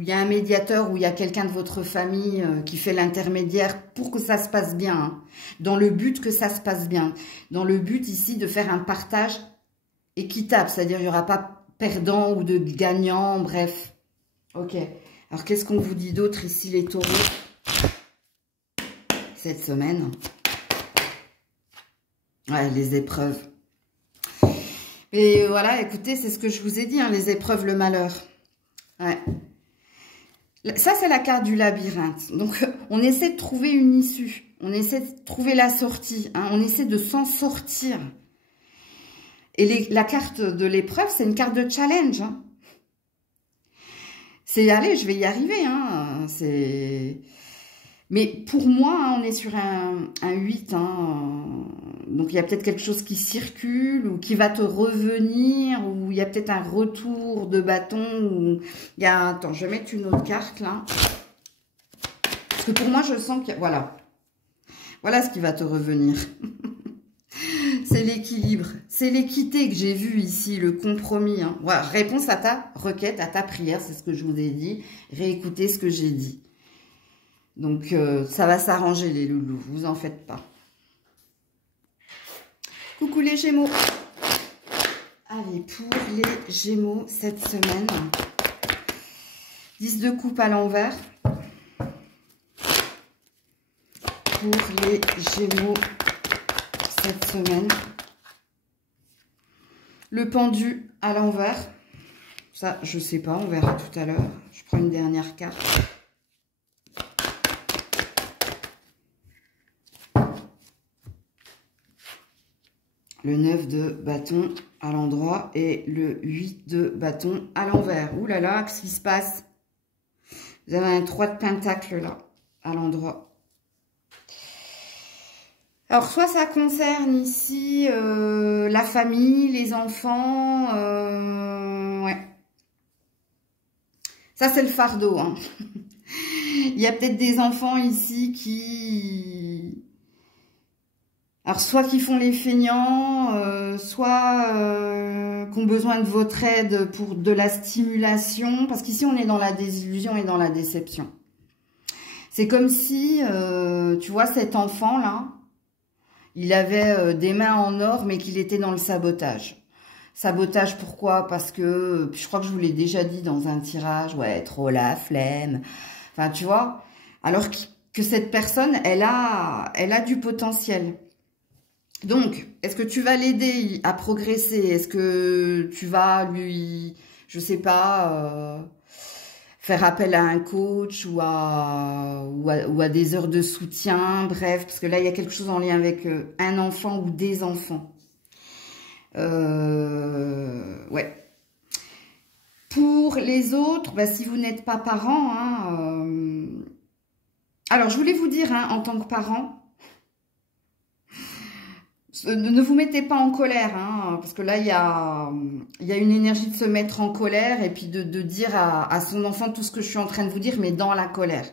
il y a un médiateur ou il y a quelqu'un de votre famille qui fait l'intermédiaire pour que ça se passe bien, hein, dans le but que ça se passe bien, dans le but ici de faire un partage équitable, c'est-à-dire il n'y aura pas perdant ou de gagnant, bref. Ok, alors qu'est-ce qu'on vous dit d'autre ici les taureaux cette semaine? Ouais, les épreuves. Et voilà, écoutez, c'est ce que je vous ai dit, hein, les épreuves, le malheur. Ouais. Ça, c'est la carte du labyrinthe. Donc, on essaie de trouver une issue. On essaie de trouver la sortie. Hein, on essaie de s'en sortir. Et la carte de l'épreuve, c'est une carte de challenge. Hein. C'est, allez, je vais y arriver. Hein, mais pour moi, hein, on est sur un 8. Hein, donc, il y a peut-être quelque chose qui circule ou qui va te revenir. Ou il y a peut-être un retour de bâton. Ou il y a... Attends, je vais mettre une autre carte, là. Parce que pour moi, je sens qu'il y a... Voilà. Voilà ce qui va te revenir. C'est l'équilibre. C'est l'équité que j'ai vu ici, le compromis. Hein. Voilà, réponse à ta requête, à ta prière, c'est ce que je vous ai dit. Réécoutez ce que j'ai dit. Donc, ça va s'arranger, les loulous. Vous en faites pas. Coucou les Gémeaux. Allez, pour les Gémeaux, cette semaine. 10 de coupe à l'envers. Pour les Gémeaux, cette semaine. Le pendu à l'envers. Ça, je sais pas, on verra tout à l'heure. Je prends une dernière carte. Le 9 de bâton à l'endroit et le 8 de bâton à l'envers. Ouh là là, qu'est-ce qui se passe? Vous avez un 3 de pentacle là, à l'endroit. Alors, soit ça concerne ici la famille, les enfants, ouais. Ça, c'est le fardeau. Hein. Il y a peut-être des enfants ici qui... Alors, soit qui font les feignants, soit qui ont besoin de votre aide pour de la stimulation. Parce qu'ici, on est dans la désillusion et dans la déception. C'est comme si, tu vois, cet enfant-là, il avait des mains en or, mais qu'il était dans le sabotage. Sabotage, pourquoi? Parce que, je crois que je vous l'ai déjà dit dans un tirage, ouais, trop la flemme. Enfin, tu vois, alors que cette personne, elle a du potentiel. Donc, est-ce que tu vas l'aider à progresser? Est-ce que tu vas lui, je sais pas, faire appel à un coach ou à des heures de soutien, bref, parce que là, il y a quelque chose en lien avec un enfant ou des enfants. Ouais. Pour les autres, bah, si vous n'êtes pas parent, hein, alors je voulais vous dire, hein, en tant que parent, ne vous mettez pas en colère, hein, parce que là, il y a une énergie de se mettre en colère et puis de dire à son enfant tout ce que je suis en train de vous dire, mais dans la colère.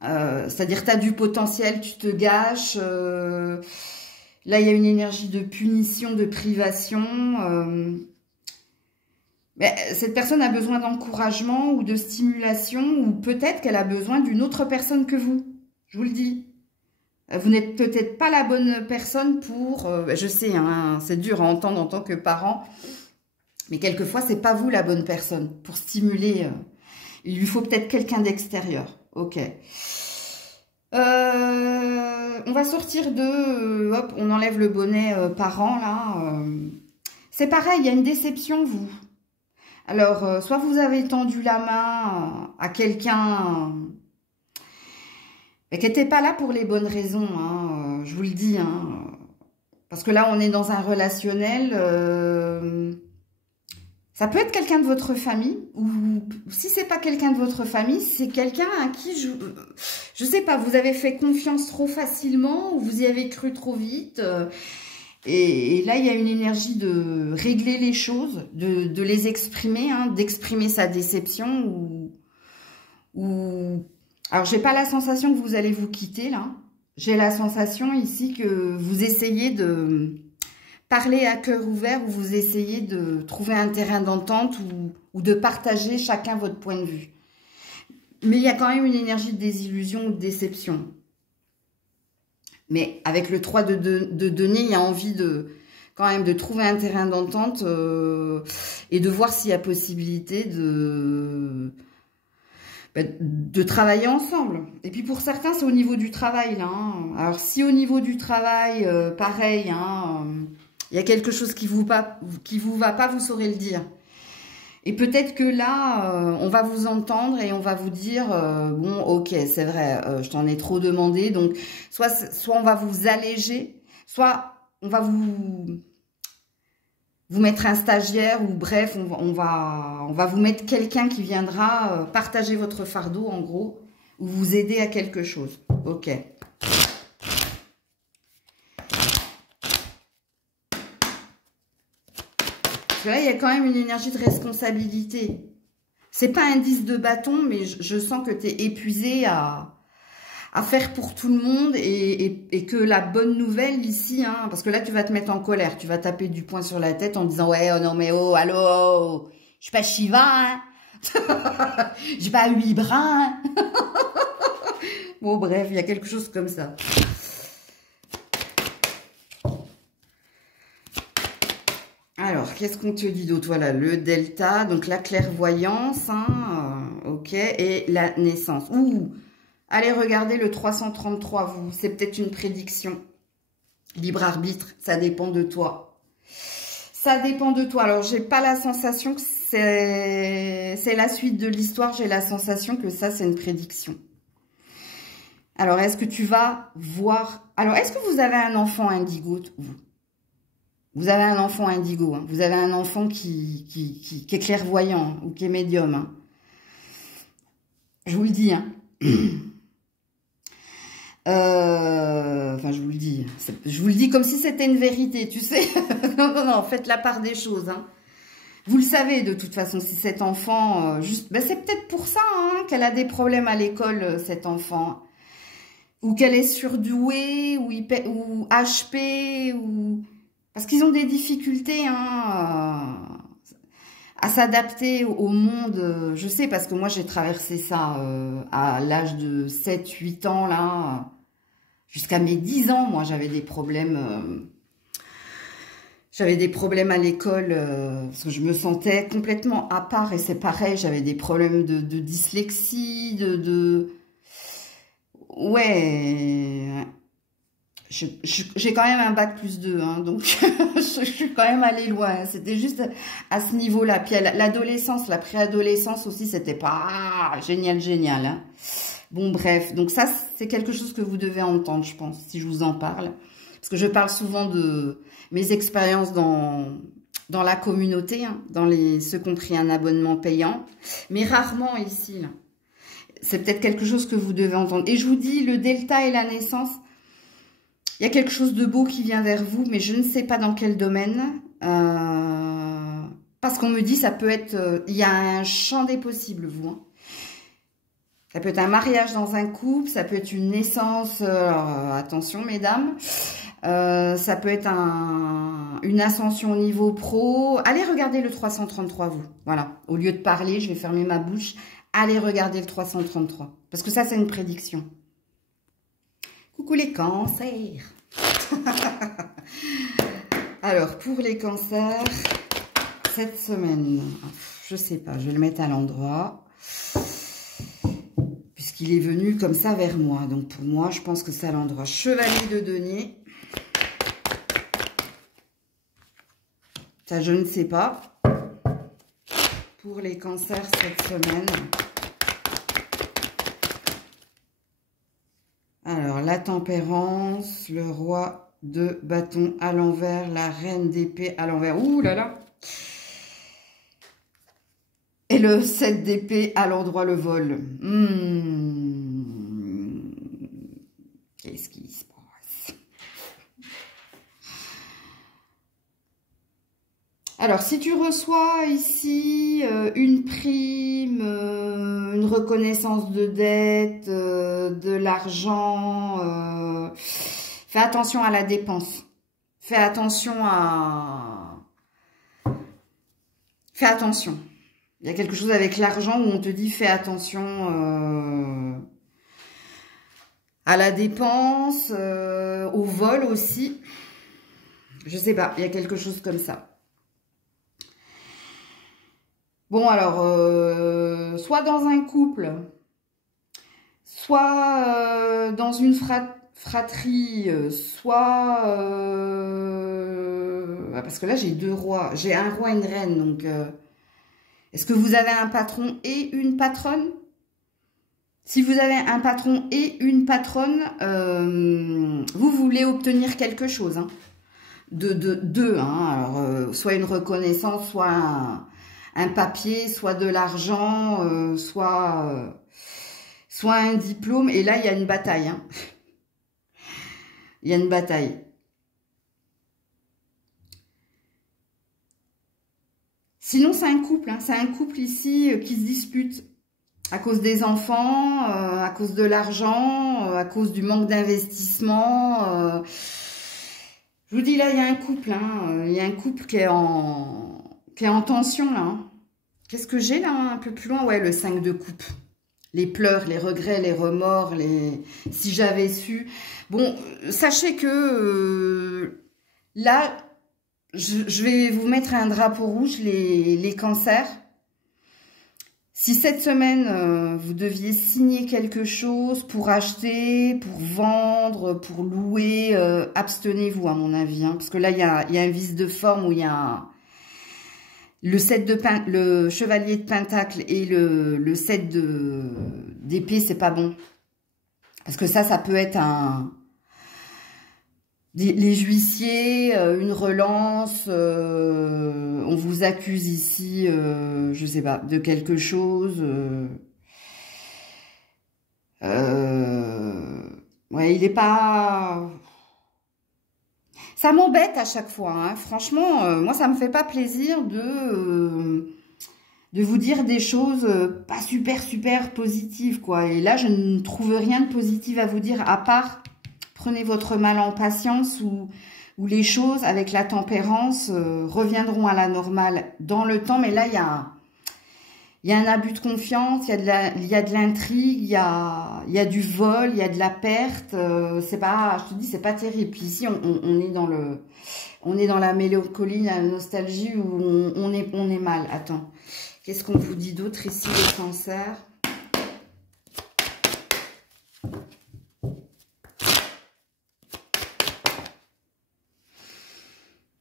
C'est-à-dire, tu as du potentiel, tu te gâches. Là, il y a une énergie de punition, de privation. Mais cette personne a besoin d'encouragement ou de stimulation, ou peut-être qu'elle a besoin d'une autre personne que vous. Je vous le dis. Vous n'êtes peut-être pas la bonne personne pour... je sais, hein, c'est dur à entendre en tant que parent, mais quelquefois, c'est pas vous la bonne personne pour stimuler. Il lui faut peut-être quelqu'un d'extérieur. Ok. On va sortir de... hop, on enlève le bonnet parent, là. C'est pareil, il y a une déception, vous. Alors, soit vous avez tendu la main à quelqu'un... qui n'était pas là pour les bonnes raisons, hein, je vous le dis. Hein, parce que là, on est dans un relationnel. Ça peut être quelqu'un de votre famille. Ou si c'est pas quelqu'un de votre famille, c'est quelqu'un à qui, je sais pas, vous avez fait confiance trop facilement ou vous y avez cru trop vite. Et là, il y a une énergie de régler les choses, de les exprimer, hein, d'exprimer sa déception ou alors, j'ai pas la sensation que vous allez vous quitter, là. J'ai la sensation ici que vous essayez de parler à cœur ouvert ou vous essayez de trouver un terrain d'entente ou de partager chacun votre point de vue. Mais il y a quand même une énergie de désillusion ou de déception. Mais avec le 3 de denier, il y a envie quand même de trouver un terrain d'entente et de voir s'il y a possibilité de travailler ensemble. Et puis pour certains, c'est au niveau du travail, là. Hein. Alors si au niveau du travail, pareil, hein, il y a quelque chose qui vous va pas, vous saurez le dire. Et peut-être que là, on va vous entendre et on va vous dire, bon, ok, c'est vrai, je t'en ai trop demandé. Donc, soit on va vous alléger, soit on va vous mettre un stagiaire ou bref, on va vous mettre quelqu'un qui viendra partager votre fardeau, en gros, ou vous aider à quelque chose. Ok. Parce que là, il y a quand même une énergie de responsabilité. C'est pas un 10 de bâton, mais je sens que tu es épuisé à faire pour tout le monde et que la bonne nouvelle ici, hein, parce que là, tu vas te mettre en colère. Tu vas taper du poing sur la tête en disant « Ouais, oh non, mais oh, allô, je suis pas Shiva, hein. J'ai pas 8 bras, hein. » Bon, bref, il y a quelque chose comme ça. Alors, qu'est-ce qu'on te dit d'autre? Voilà, le delta, donc la clairvoyance, hein, ok, et la naissance. Ouh, allez regarder le 333, vous, c'est peut-être une prédiction. Libre arbitre, ça dépend de toi. Ça dépend de toi. Alors, j'ai pas la sensation que c'est la suite de l'histoire, j'ai la sensation que ça, c'est une prédiction. Alors, est-ce que tu vas voir... Alors, est-ce que vous avez un enfant indigo, vous? Vous avez un enfant indigo, hein. Vous avez un enfant qui est clairvoyant ou qui est médium. Hein. Je vous le dis. Hein. Enfin, je vous le dis. Je vous le dis comme si c'était une vérité, tu sais. Non, non, non, faites la part des choses. Hein. Vous le savez de toute façon, si cet enfant... ben, c'est peut-être pour ça hein, qu'elle a des problèmes à l'école, cet enfant. Ou qu'elle est surdouée, ou HP, ou... Parce qu'ils ont des difficultés hein, à s'adapter au monde. Je sais, parce que moi, j'ai traversé ça à l'âge de 7-8 ans, là. Jusqu'à mes 10 ans, moi, j'avais des problèmes. J'avais des problèmes à l'école parce que je me sentais complètement à part. Et c'est pareil, j'avais des problèmes de dyslexie, Ouais... J'ai quand même un bac plus 2, hein, donc je suis quand même allée loin. C'était juste à ce niveau-là. Puis l'adolescence, la préadolescence aussi, c'était pas génial, génial. Hein. Bon, bref. Donc ça, c'est quelque chose que vous devez entendre, je pense, si je vous en parle. Parce que je parle souvent de mes expériences dans la communauté, hein, dans ceux qui ont pris un abonnement payant, mais rarement ici. C'est peut-être quelque chose que vous devez entendre. Et je vous dis, le delta et la naissance... Il y a quelque chose de beau qui vient vers vous, mais je ne sais pas dans quel domaine. Parce qu'on me dit, ça peut être... il y a un champ des possibles, vous. Hein. Ça peut être un mariage dans un couple, ça peut être une naissance... attention, mesdames. Ça peut être une ascension au niveau pro. Allez regarder le 333, vous. Voilà. Au lieu de parler, je vais fermer ma bouche. Allez regarder le 333. Parce que ça, c'est une prédiction. Coucou les cancers. Alors, pour les cancers, cette semaine, je sais pas, je vais le mettre à l'endroit. Puisqu'il est venu comme ça vers moi. Donc, pour moi, je pense que c'est à l'endroit. Chevalier de denier. Ça, je ne sais pas. Pour les cancers cette semaine... Alors, la tempérance, le roi de bâton à l'envers, la reine d'épée à l'envers. Ouh là là! Et le 7 d'épée à l'endroit, le vol. Qu'est-ce qui se passe? Alors, si tu reçois ici une prime, une reconnaissance de dette, de l'argent, fais attention à la dépense. Fais attention à... Fais attention. Il y a quelque chose avec l'argent où on te dit fais attention à la dépense, au vol aussi. Je sais pas, il y a quelque chose comme ça. Bon, alors, soit dans un couple, soit dans une fratrie, soit... parce que là, j'ai deux rois. J'ai un roi et une reine, donc... Est-ce que vous avez un patron et une patronne? Si vous avez un patron et une patronne, vous voulez obtenir quelque chose. Hein, hein, alors, soit une reconnaissance, soit un papier, soit de l'argent, soit un diplôme. Et là, il y a une bataille. Hein. Il y a une bataille. Sinon, c'est un couple. Hein. C'est un couple ici qui se dispute à cause des enfants, à cause de l'argent, à cause du manque d'investissement. Je vous dis, là, il y a un couple. Hein. Il y a un couple qui est en tension, là. Hein. Qu'est-ce que j'ai, là, un peu plus loin? Ouais, le 5 de coupe. Les pleurs, les regrets, les remords, si j'avais su. Bon, sachez que là, je vais vous mettre un drapeau rouge, les cancers. Si cette semaine, vous deviez signer quelque chose pour acheter, pour vendre, pour louer, abstenez-vous à mon avis. Hein, parce que là, il y a un vice de forme où il y a le chevalier de pentacle et le 7 d'épée, c'est pas bon. Parce que ça peut être les huissiers, une relance, on vous accuse ici, je sais pas, de quelque chose. Ouais, il est pas... Ça m'embête à chaque fois, hein. Franchement, moi ça me fait pas plaisir de vous dire des choses pas super positives, quoi. Et là, je ne trouve rien de positif à vous dire, à part... Prenez votre mal en patience ou les choses avec la tempérance reviendront à la normale dans le temps. Mais là, il y a un abus de confiance, il y a de l'intrigue, il y a du vol, il y a de la perte. C'est pas, je te dis, c'est pas terrible. Puis ici, on est dans la mélancolie, la nostalgie où on est mal. Attends, qu'est-ce qu'on vous dit d'autre ici, les cancers?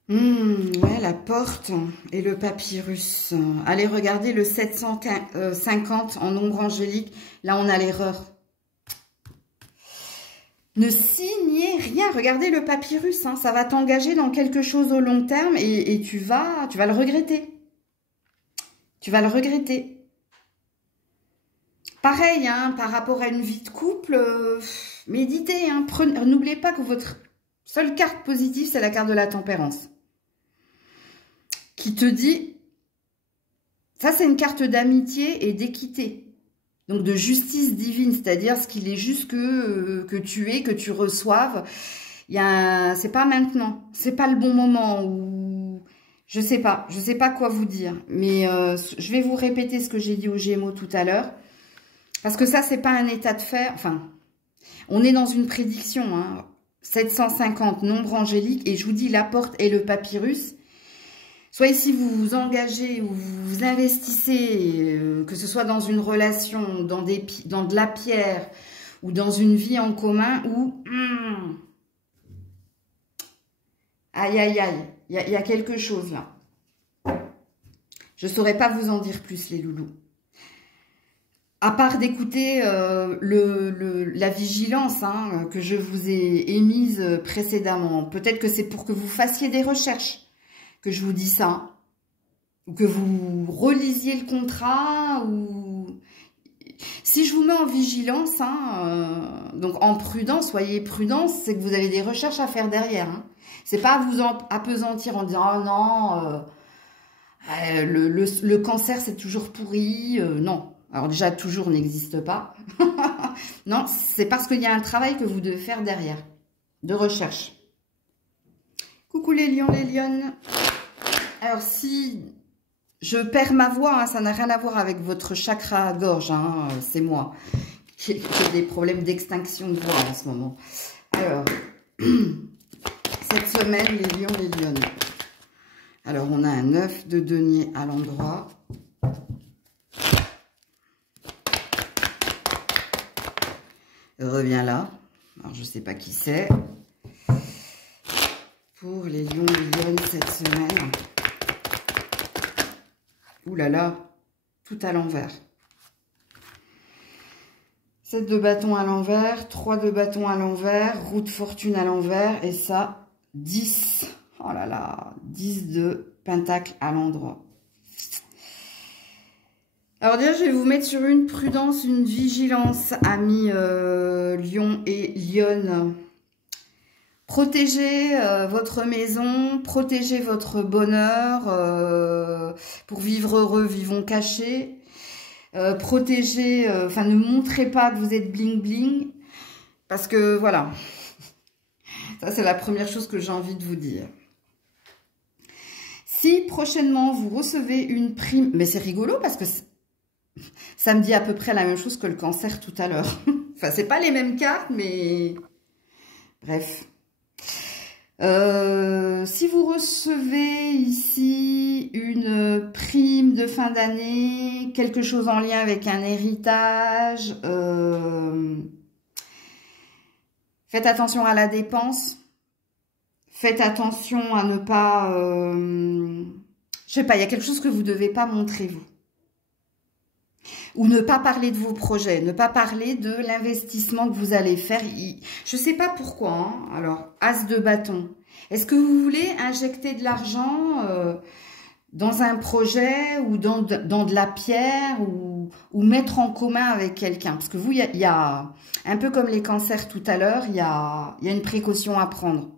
Ouais, la porte et le papyrus. Allez, regardez le 750 en ombre angélique. Là, on a l'erreur. Ne signez rien. Regardez le papyrus. Hein, ça va t'engager dans quelque chose au long terme et tu vas le regretter. Tu vas le regretter. Pareil, hein, par rapport à une vie de couple, méditez. Hein, n'oubliez pas que votre seule carte positive, c'est la carte de la tempérance. Qui te dit, ça c'est une carte d'amitié et d'équité, donc de justice divine, c'est-à-dire ce qu'il est juste que tu aies, que tu reçoives. C'est pas maintenant, c'est pas le bon moment, ou je sais pas quoi vous dire, mais je vais vous répéter ce que j'ai dit aux Gémeaux tout à l'heure, parce que ça c'est pas un état de fait, enfin, on est dans une prédiction, hein, 750, nombre angélique, et je vous dis la porte et le papyrus. Soit ici, vous vous engagez ou vous investissez, que ce soit dans une relation, dans de la pierre ou dans une vie en commun où... aïe, aïe, aïe, il y a quelque chose là. Je ne saurais pas vous en dire plus, les loulous. À part d'écouter la vigilance hein, que je vous ai émise précédemment. Peut-être que c'est pour que vous fassiez des recherches. Que je vous dis ça, ou que vous relisiez le contrat, ou si je vous mets en vigilance, hein, donc en prudence, soyez prudence, c'est que vous avez des recherches à faire derrière. Hein. C'est pas à vous appesantir en disant oh non, le cancer c'est toujours pourri, non. Alors déjà toujours n'existe pas. Non, c'est parce qu'il y a un travail que vous devez faire derrière, de recherche. Coucou les lions, les lionnes. Alors, si je perds ma voix, hein, ça n'a rien à voir avec votre chakra gorge, hein, c'est moi qui ai des problèmes d'extinction de voix en ce moment. Alors, cette semaine, les lions, les lionnes. Alors, on a un 9 de denier à l'endroit. Reviens là. Alors, je ne sais pas qui c'est. Pour les lions, les lionnes cette semaine. Ouh là là, tout à l'envers. 7 de bâton à l'envers, 3 de bâton à l'envers, roue de fortune à l'envers, et ça, 10. Oh là là, 10 de pentacle à l'endroit. Alors déjà, je vais vous mettre sur une prudence, une vigilance, amis Lion et Lionne. Protégez votre maison, protégez votre bonheur. Pour vivre heureux, vivons cachés. Protégez, enfin ne montrez pas que vous êtes bling bling. Parce que voilà, ça c'est la première chose que j'ai envie de vous dire. Si prochainement vous recevez une prime, mais c'est rigolo parce que ça me dit à peu près la même chose que le cancer tout à l'heure. Enfin, c'est pas les mêmes cartes, mais bref. Si vous recevez ici une prime de fin d'année, quelque chose en lien avec un héritage, faites attention à la dépense. Faites attention à ne pas... je sais pas, il y a quelque chose que vous ne devez pas montrer, vous. Ou ne pas parler de vos projets, ne pas parler de l'investissement que vous allez faire. Je ne sais pas pourquoi. Hein. Alors, as de bâton. Est-ce que vous voulez injecter de l'argent dans un projet ou dans de la pierre ou mettre en commun avec quelqu'un? Parce que vous, il y a, un peu comme les cancers tout à l'heure, il y a une précaution à prendre.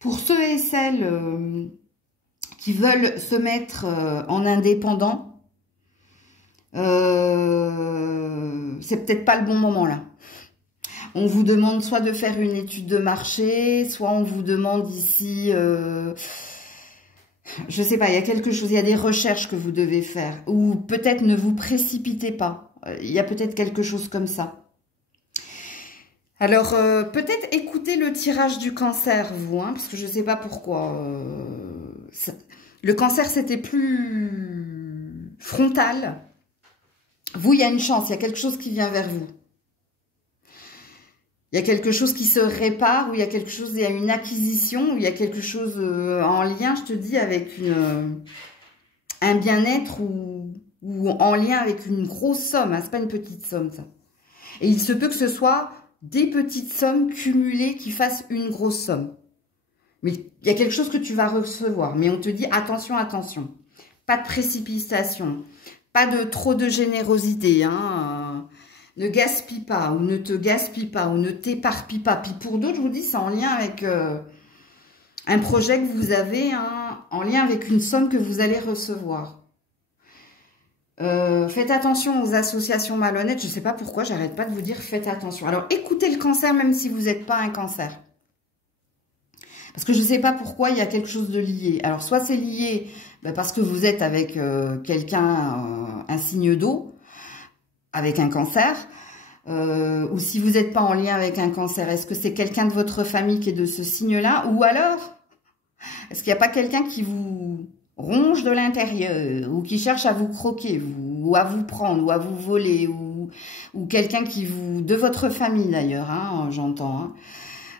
Pour ceux et celles qui veulent se mettre en indépendant, c'est peut-être pas le bon moment là. On vous demande soit de faire une étude de marché, soit on vous demande ici, je sais pas, il y a quelque chose, il y a des recherches que vous devez faire. Ou peut-être ne vous précipitez pas. Il y a peut-être quelque chose comme ça. Alors, peut-être écoutez le tirage du cancer, vous, hein, parce que je ne sais pas pourquoi. Le cancer, c'était plus frontal. Vous, il y a une chance, il y a quelque chose qui vient vers vous. Il y a quelque chose qui se répare, ou il y a quelque chose, il y a une acquisition, ou il y a quelque chose en lien, je te dis, avec un bien-être ou en lien avec une grosse somme. Hein, c'est pas une petite somme, ça. Et il se peut que ce soit des petites sommes cumulées qui fassent une grosse somme. Mais il y a quelque chose que tu vas recevoir. Mais on te dit attention, attention. Pas de précipitation. Pas de trop de générosité. Hein. Ne gaspille pas ou ne te gaspille pas ou ne t'éparpille pas. Puis pour d'autres, je vous dis, c'est en lien avec un projet que vous avez, hein, en lien avec une somme que vous allez recevoir. Faites attention aux associations malhonnêtes. Je ne sais pas pourquoi, j'arrête pas de vous dire faites attention. Alors, écoutez le cancer même si vous n'êtes pas un cancer. Parce que je ne sais pas pourquoi il y a quelque chose de lié. Alors, soit c'est lié parce que vous êtes avec quelqu'un, un signe d'eau, avec un cancer. Ou si vous n'êtes pas en lien avec un cancer, est-ce que c'est quelqu'un de votre famille qui est de ce signe-là? Ou alors, est-ce qu'il n'y a pas quelqu'un qui vous ronge de l'intérieur, ou qui cherche à vous croquer, ou à vous prendre, ou à vous voler, ou quelqu'un qui vous... de votre famille d'ailleurs, hein, j'entends.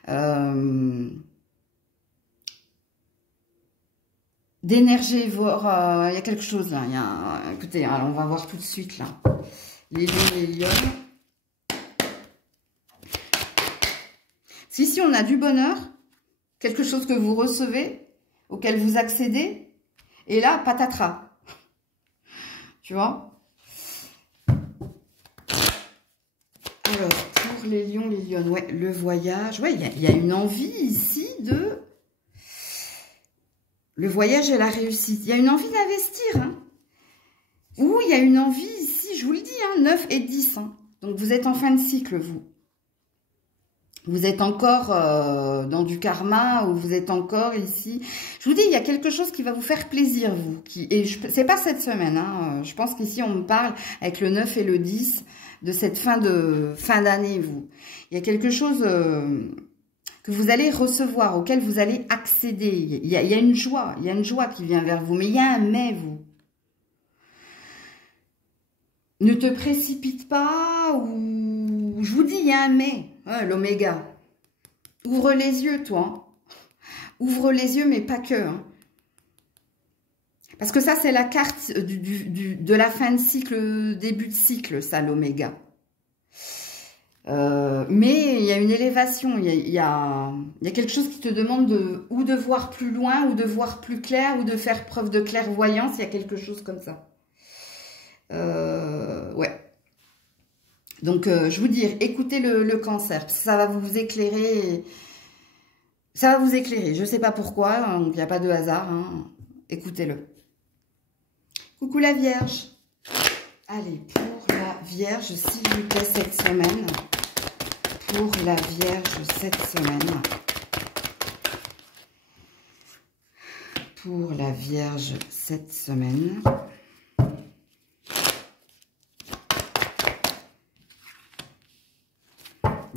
Hein. D'énergie, voir... il y a quelque chose là. Écoutez, alors on va voir tout de suite là. Les lions, les lionnes. Si on a du bonheur, quelque chose que vous recevez, auquel vous accédez, et là, patatras. Tu vois? Alors, pour les lions, les lionnes, ouais, le voyage. Ouais, il y a une envie ici de... Le voyage et la réussite. Il y a une envie d'investir. Hein. Ou il y a une envie ici, je vous le dis, hein, 9 et 10. Hein. Donc, vous êtes en fin de cycle, vous. Vous êtes encore dans du karma, ou vous êtes encore ici. Je vous dis, il y a quelque chose qui va vous faire plaisir, vous. Et c'est pas cette semaine. Hein, je pense qu'ici, on me parle avec le 9 et le 10 de cette fin d'année, vous. Il y a quelque chose que vous allez recevoir, auquel vous allez accéder. Il y a une joie. Il y a une joie qui vient vers vous. Mais il y a un mais, vous. Ne te précipite pas, ou... Je vous dis, il y a un mais. Ouais, l'oméga. Ouvre les yeux, toi. Ouvre les yeux, mais pas que. Hein. Parce que ça, c'est la carte de la fin de cycle, début de cycle, ça, l'oméga. Mais il y a une élévation, il y a quelque chose qui te demande ou de voir plus loin, ou de voir plus clair, ou de faire preuve de clairvoyance, il y a quelque chose comme ça. Ouais. Donc, je vous dis, écoutez le cancer, ça va vous éclairer. Ça va vous éclairer, je ne sais pas pourquoi, il n'y a pas de hasard, hein. Écoutez-le. Coucou la Vierge. Allez, pour la Vierge, s'il vous plaît, cette semaine. Pour la Vierge, cette semaine. Pour la Vierge, cette semaine.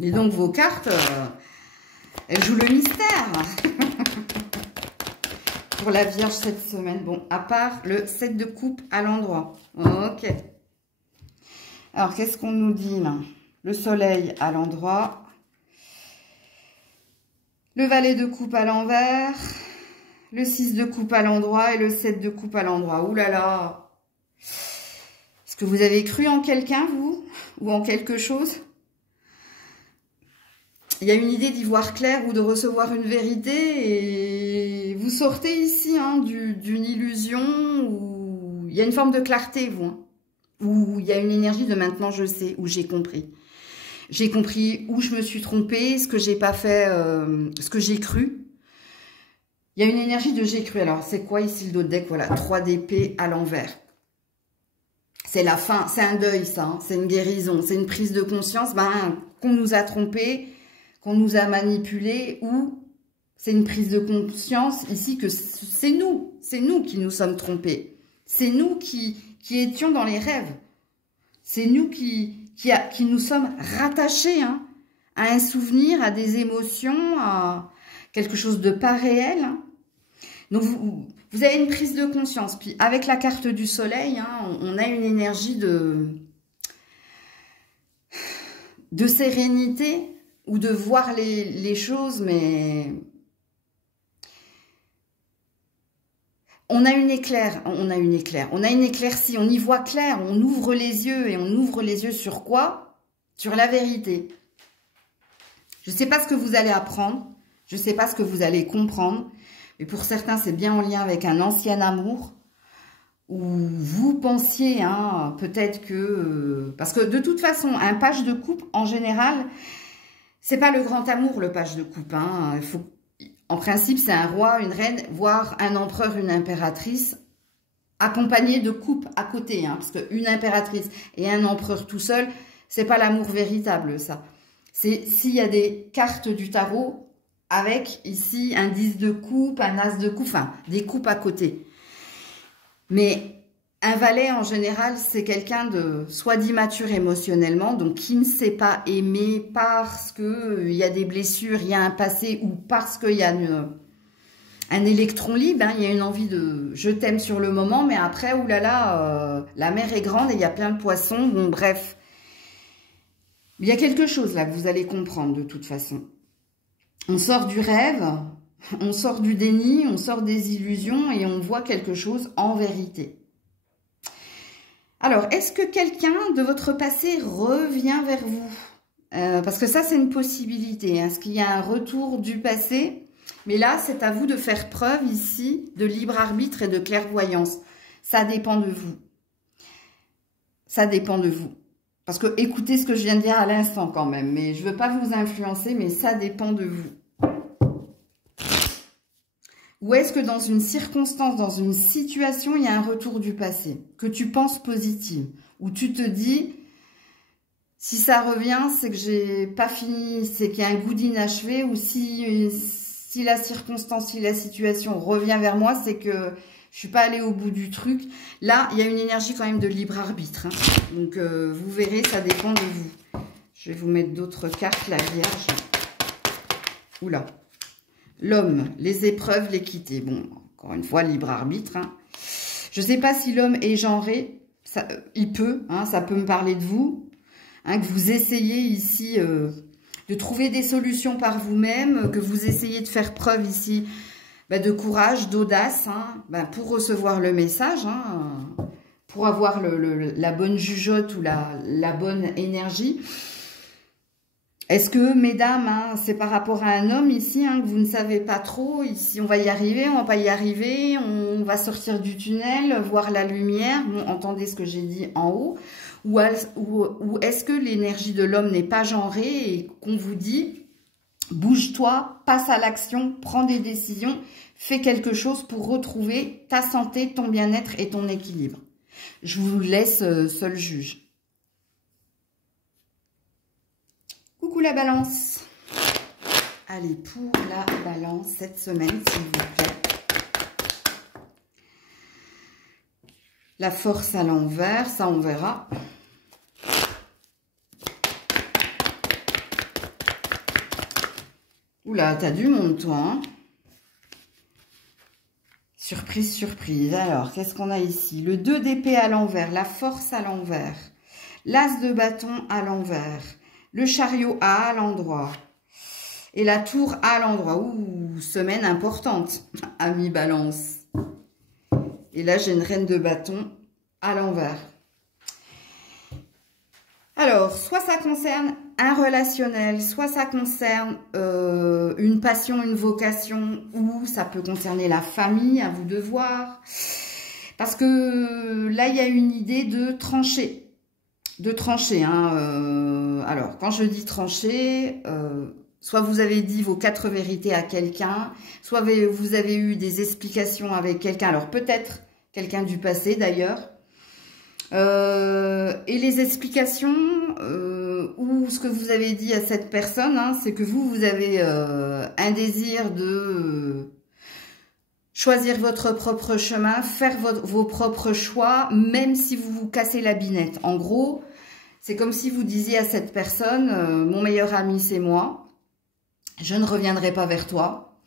Et donc, vos cartes, elles jouent le mystère. Pour la Vierge cette semaine. Bon, à part le 7 de coupe à l'endroit. Ok. Alors, qu'est-ce qu'on nous dit là? Le soleil à l'endroit. Le valet de coupe à l'envers. Le 6 de coupe à l'endroit et le 7 de coupe à l'endroit. Ouh là là. Est-ce que vous avez cru en quelqu'un, vous? Ou en quelque chose? Il y a une idée d'y voir clair ou de recevoir une vérité et vous sortez ici hein, d'une illusion où il y a une forme de clarté, vous. Hein, où il y a une énergie de maintenant je sais, où j'ai compris. J'ai compris où je me suis trompée, ce que j'ai pas fait, ce que j'ai cru. Il y a une énergie de j'ai cru. Alors, c'est quoi ici le dos de deck? Voilà, 3 d'épée à l'envers. C'est la fin, c'est un deuil ça, hein, c'est une guérison, c'est une prise de conscience qu'on nous a trompés, qu'on nous a manipulé, ou c'est une prise de conscience ici que c'est nous qui nous sommes trompés. C'est nous qui étions dans les rêves. C'est nous qui nous sommes rattachés hein, à un souvenir, à des émotions, à quelque chose de pas réel. Hein. Donc, vous avez une prise de conscience. Puis, avec la carte du soleil, hein, on a une énergie de sérénité, ou de voir les choses, mais on a une éclaircie, on y voit clair, on ouvre les yeux, et on ouvre les yeux sur quoi? Sur la vérité. Je ne sais pas ce que vous allez apprendre, je ne sais pas ce que vous allez comprendre, mais pour certains, c'est bien en lien avec un ancien amour, où vous pensiez, hein, peut-être que... parce que de toute façon, un page de coupe, en général... C'est pas le grand amour, le page de coupe. Hein. En principe, c'est un roi, une reine, voire un empereur, une impératrice, accompagné de coupe à côté. Hein, parce qu'une impératrice et un empereur tout seul, c'est pas l'amour véritable, ça. C'est s'il y a des cartes du tarot avec, ici, un 10 de coupe, un as de coupe, enfin, des coupes à côté. Mais... un valet, en général, c'est quelqu'un de soit d'immature émotionnellement, donc qui ne sait pas aimer parce qu'il y a des blessures, il y a un passé, ou parce qu'il y a un électron libre, hein, il y a une envie de « je t'aime sur le moment », mais après, oulala, la mer est grande et il y a plein de poissons, bon bref. Il y a quelque chose là que vous allez comprendre de toute façon. On sort du rêve, on sort du déni, on sort des illusions et on voit quelque chose en vérité. Alors, est-ce que quelqu'un de votre passé revient vers vous? Parce que ça, c'est une possibilité. Est-ce qu'il y a un retour du passé? Mais là, c'est à vous de faire preuve ici de libre arbitre et de clairvoyance. Ça dépend de vous. Ça dépend de vous. Parce que écoutez ce que je viens de dire à l'instant quand même. Mais je ne veux pas vous influencer, mais ça dépend de vous. Ou est-ce que dans une circonstance, dans une situation, il y a un retour du passé que tu penses positif, où tu te dis, si ça revient, c'est que j'ai pas fini, c'est qu'il y a un goût d'inachevé, ou si la circonstance, si la situation revient vers moi, c'est que je suis pas allée au bout du truc. Là, il y a une énergie quand même de libre arbitre. Hein. Donc, vous verrez, ça dépend de vous. Je vais vous mettre d'autres cartes, la Vierge. Oula. L'homme, les épreuves, l'équité. Bon, encore une fois, libre arbitre. Hein. Je ne sais pas si l'homme est genré. Ça, il peut, hein, ça peut me parler de vous. Hein, que vous essayez ici de trouver des solutions par vous-même. Que vous essayez de faire preuve ici de courage, d'audace, hein, pour recevoir le message, hein, pour avoir la bonne jugeote ou la bonne énergie. Est-ce que, mesdames, hein, c'est par rapport à un homme ici, hein, que vous ne savez pas trop, ici on va y arriver, on va pas y arriver, on va sortir du tunnel, voir la lumière, bon, entendez ce que j'ai dit en haut, ou est-ce que l'énergie de l'homme n'est pas genrée et qu'on vous dit, bouge-toi, passe à l'action, prends des décisions, fais quelque chose pour retrouver ta santé, ton bien-être et ton équilibre. Je vous laisse seul juge. Coucou la balance. Allez, pour la balance cette semaine, s'il vous plaît. La force à l'envers, ça on verra. Oula, t'as du monde toi, hein. Surprise, surprise. Alors, qu'est-ce qu'on a ici? Le 2 d'épée à l'envers, la force à l'envers, l'as de bâton à l'envers, le chariot à l'endroit et la tour à l'endroit. Ouh, semaine importante, ami balance. Et là, j'ai une reine de bâton à l'envers. Alors, soit ça concerne un relationnel, soit ça concerne une passion, une vocation, ou ça peut concerner la famille, à vous de voir. Parce que là, il y a une idée de trancher. De trancher. Hein, alors, quand je dis trancher, soit vous avez dit vos 4 vérités à quelqu'un, soit vous avez eu des explications avec quelqu'un. Alors, peut-être quelqu'un du passé, d'ailleurs. Et les explications ou ce que vous avez dit à cette personne, hein, c'est que vous avez un désir de choisir votre propre chemin, faire vos propres choix, même si vous vous cassez la binette. En gros, c'est comme si vous disiez à cette personne, mon meilleur ami c'est moi, je ne reviendrai pas vers toi,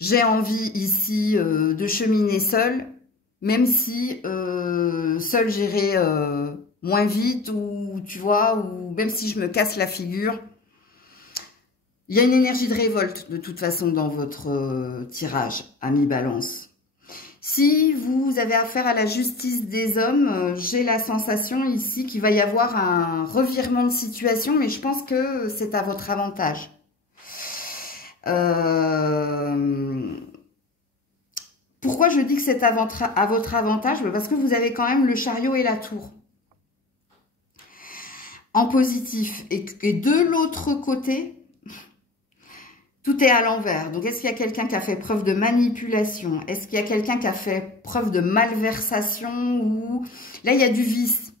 j'ai envie ici de cheminer seule, même si seule j'irai moins vite, ou tu vois, ou même si je me casse la figure. Il y a une énergie de révolte de toute façon dans votre tirage, ami balance. Si vous avez affaire à la justice des hommes, j'ai la sensation ici qu'il va y avoir un revirement de situation, mais je pense que c'est à votre avantage. Pourquoi je dis que c'est à votre avantage? Parce que vous avez quand même le chariot et la tour en positif. Et de l'autre côté, tout est à l'envers. Donc, est-ce qu'il y a quelqu'un qui a fait preuve de manipulation? Est-ce qu'il y a quelqu'un qui a fait preuve de malversation? Ou là, il y a du vice.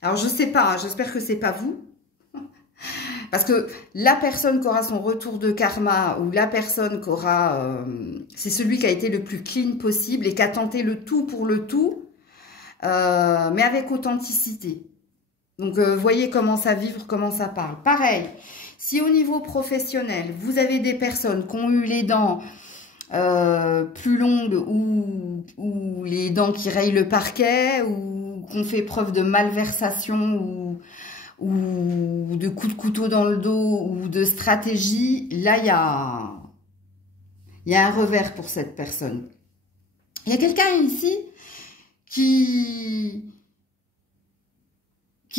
Alors, je ne sais pas. Hein, j'espère que c'est pas vous. Parce que la personne qui aura son retour de karma, ou la personne qui aura... c'est celui qui a été le plus clean possible et qui a tenté le tout pour le tout, mais avec authenticité. Donc, voyez comment ça vibre, comment ça parle. Pareil, si au niveau professionnel, vous avez des personnes qui ont eu les dents plus longues ou les dents qui rayent le parquet, ou qui ont fait preuve de malversation ou de coups de couteau dans le dos, ou de stratégie, là, il y a un revers pour cette personne. Il y a quelqu'un ici qui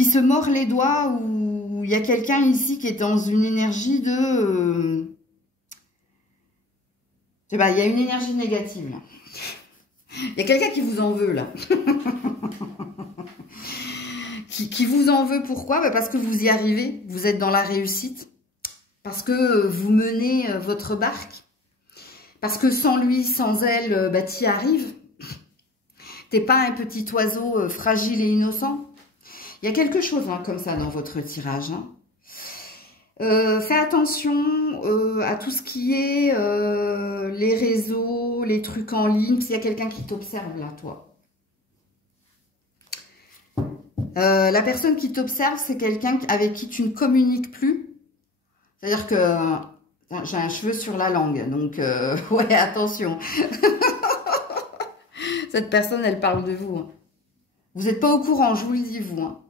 se mord les doigts, ou il y a quelqu'un ici qui est dans une énergie de... il y a une énergie négative, là. Il y a quelqu'un qui vous en veut, là. Qui vous en veut, pourquoi? Parce que vous y arrivez, vous êtes dans la réussite, parce que vous menez votre barque, parce que sans lui, sans elle, t'y arrives. T'es pas un petit oiseau fragile et innocent. Il y a quelque chose hein, comme ça dans votre tirage. Hein. Fais attention à tout ce qui est les réseaux, les trucs en ligne, s'il y a quelqu'un qui t'observe là, toi. La personne qui t'observe, c'est quelqu'un avec qui tu ne communiques plus. C'est-à-dire que j'ai un cheveu sur la langue, donc ouais, attention. Cette personne, elle parle de vous. Hein. Vous n'êtes pas au courant, je vous le dis, vous. Hein.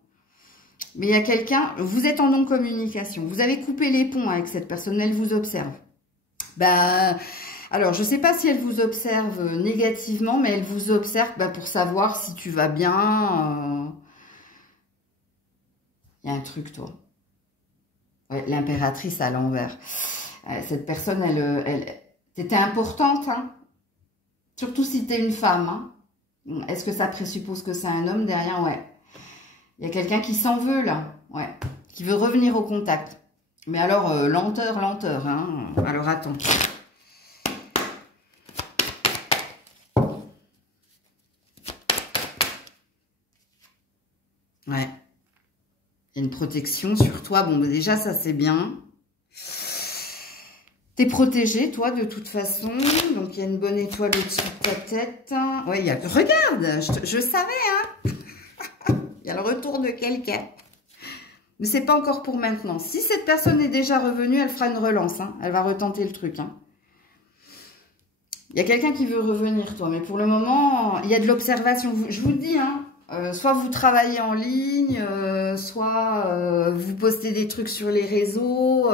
Mais il y a quelqu'un, vous êtes en non-communication. Vous avez coupé les ponts avec cette personne, elle vous observe. Alors, je ne sais pas si elle vous observe négativement, mais elle vous observe pour savoir si tu vas bien. Il y a un truc, toi. Ouais, l'impératrice à l'envers. Cette personne, t'étais importante, hein. Surtout si t'es une femme, hein. Est-ce que ça présuppose que c'est un homme derrière? Ouais. Il y a quelqu'un qui s'en veut, là. Ouais. Qui veut revenir au contact. Mais alors, lenteur, lenteur, hein. Alors, attends. Ouais. Il y a une protection sur toi. Bon, déjà, ça, c'est bien. T'es protégé, toi, de toute façon. Donc, il y a une bonne étoile au-dessus de ta tête. Ouais, il y a... Regarde, je savais, hein. Il y a le retour de quelqu'un. Mais c'est pas encore pour maintenant. Si cette personne est déjà revenue, elle fera une relance, hein. Elle va retenter le truc, hein. Il y a quelqu'un qui veut revenir, toi. Mais pour le moment, il y a de l'observation. Je vous le dis, hein. Soit vous travaillez en ligne, soit vous postez des trucs sur les réseaux,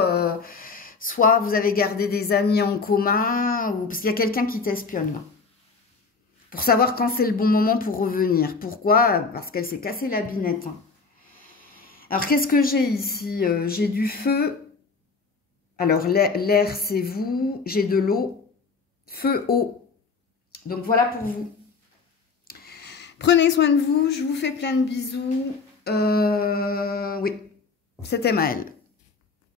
soit vous avez gardé des amis en commun, ou parce qu'il y a quelqu'un qui t'espionne là. Pour savoir quand c'est le bon moment pour revenir. Pourquoi? Parce qu'elle s'est cassée la binette. Hein. Alors qu'est-ce que j'ai ici? J'ai du feu. Alors l'air c'est vous. J'ai de l'eau. Feu, eau. Donc voilà pour vous. Prenez soin de vous, je vous fais plein de bisous. Oui, c'était Maëlle.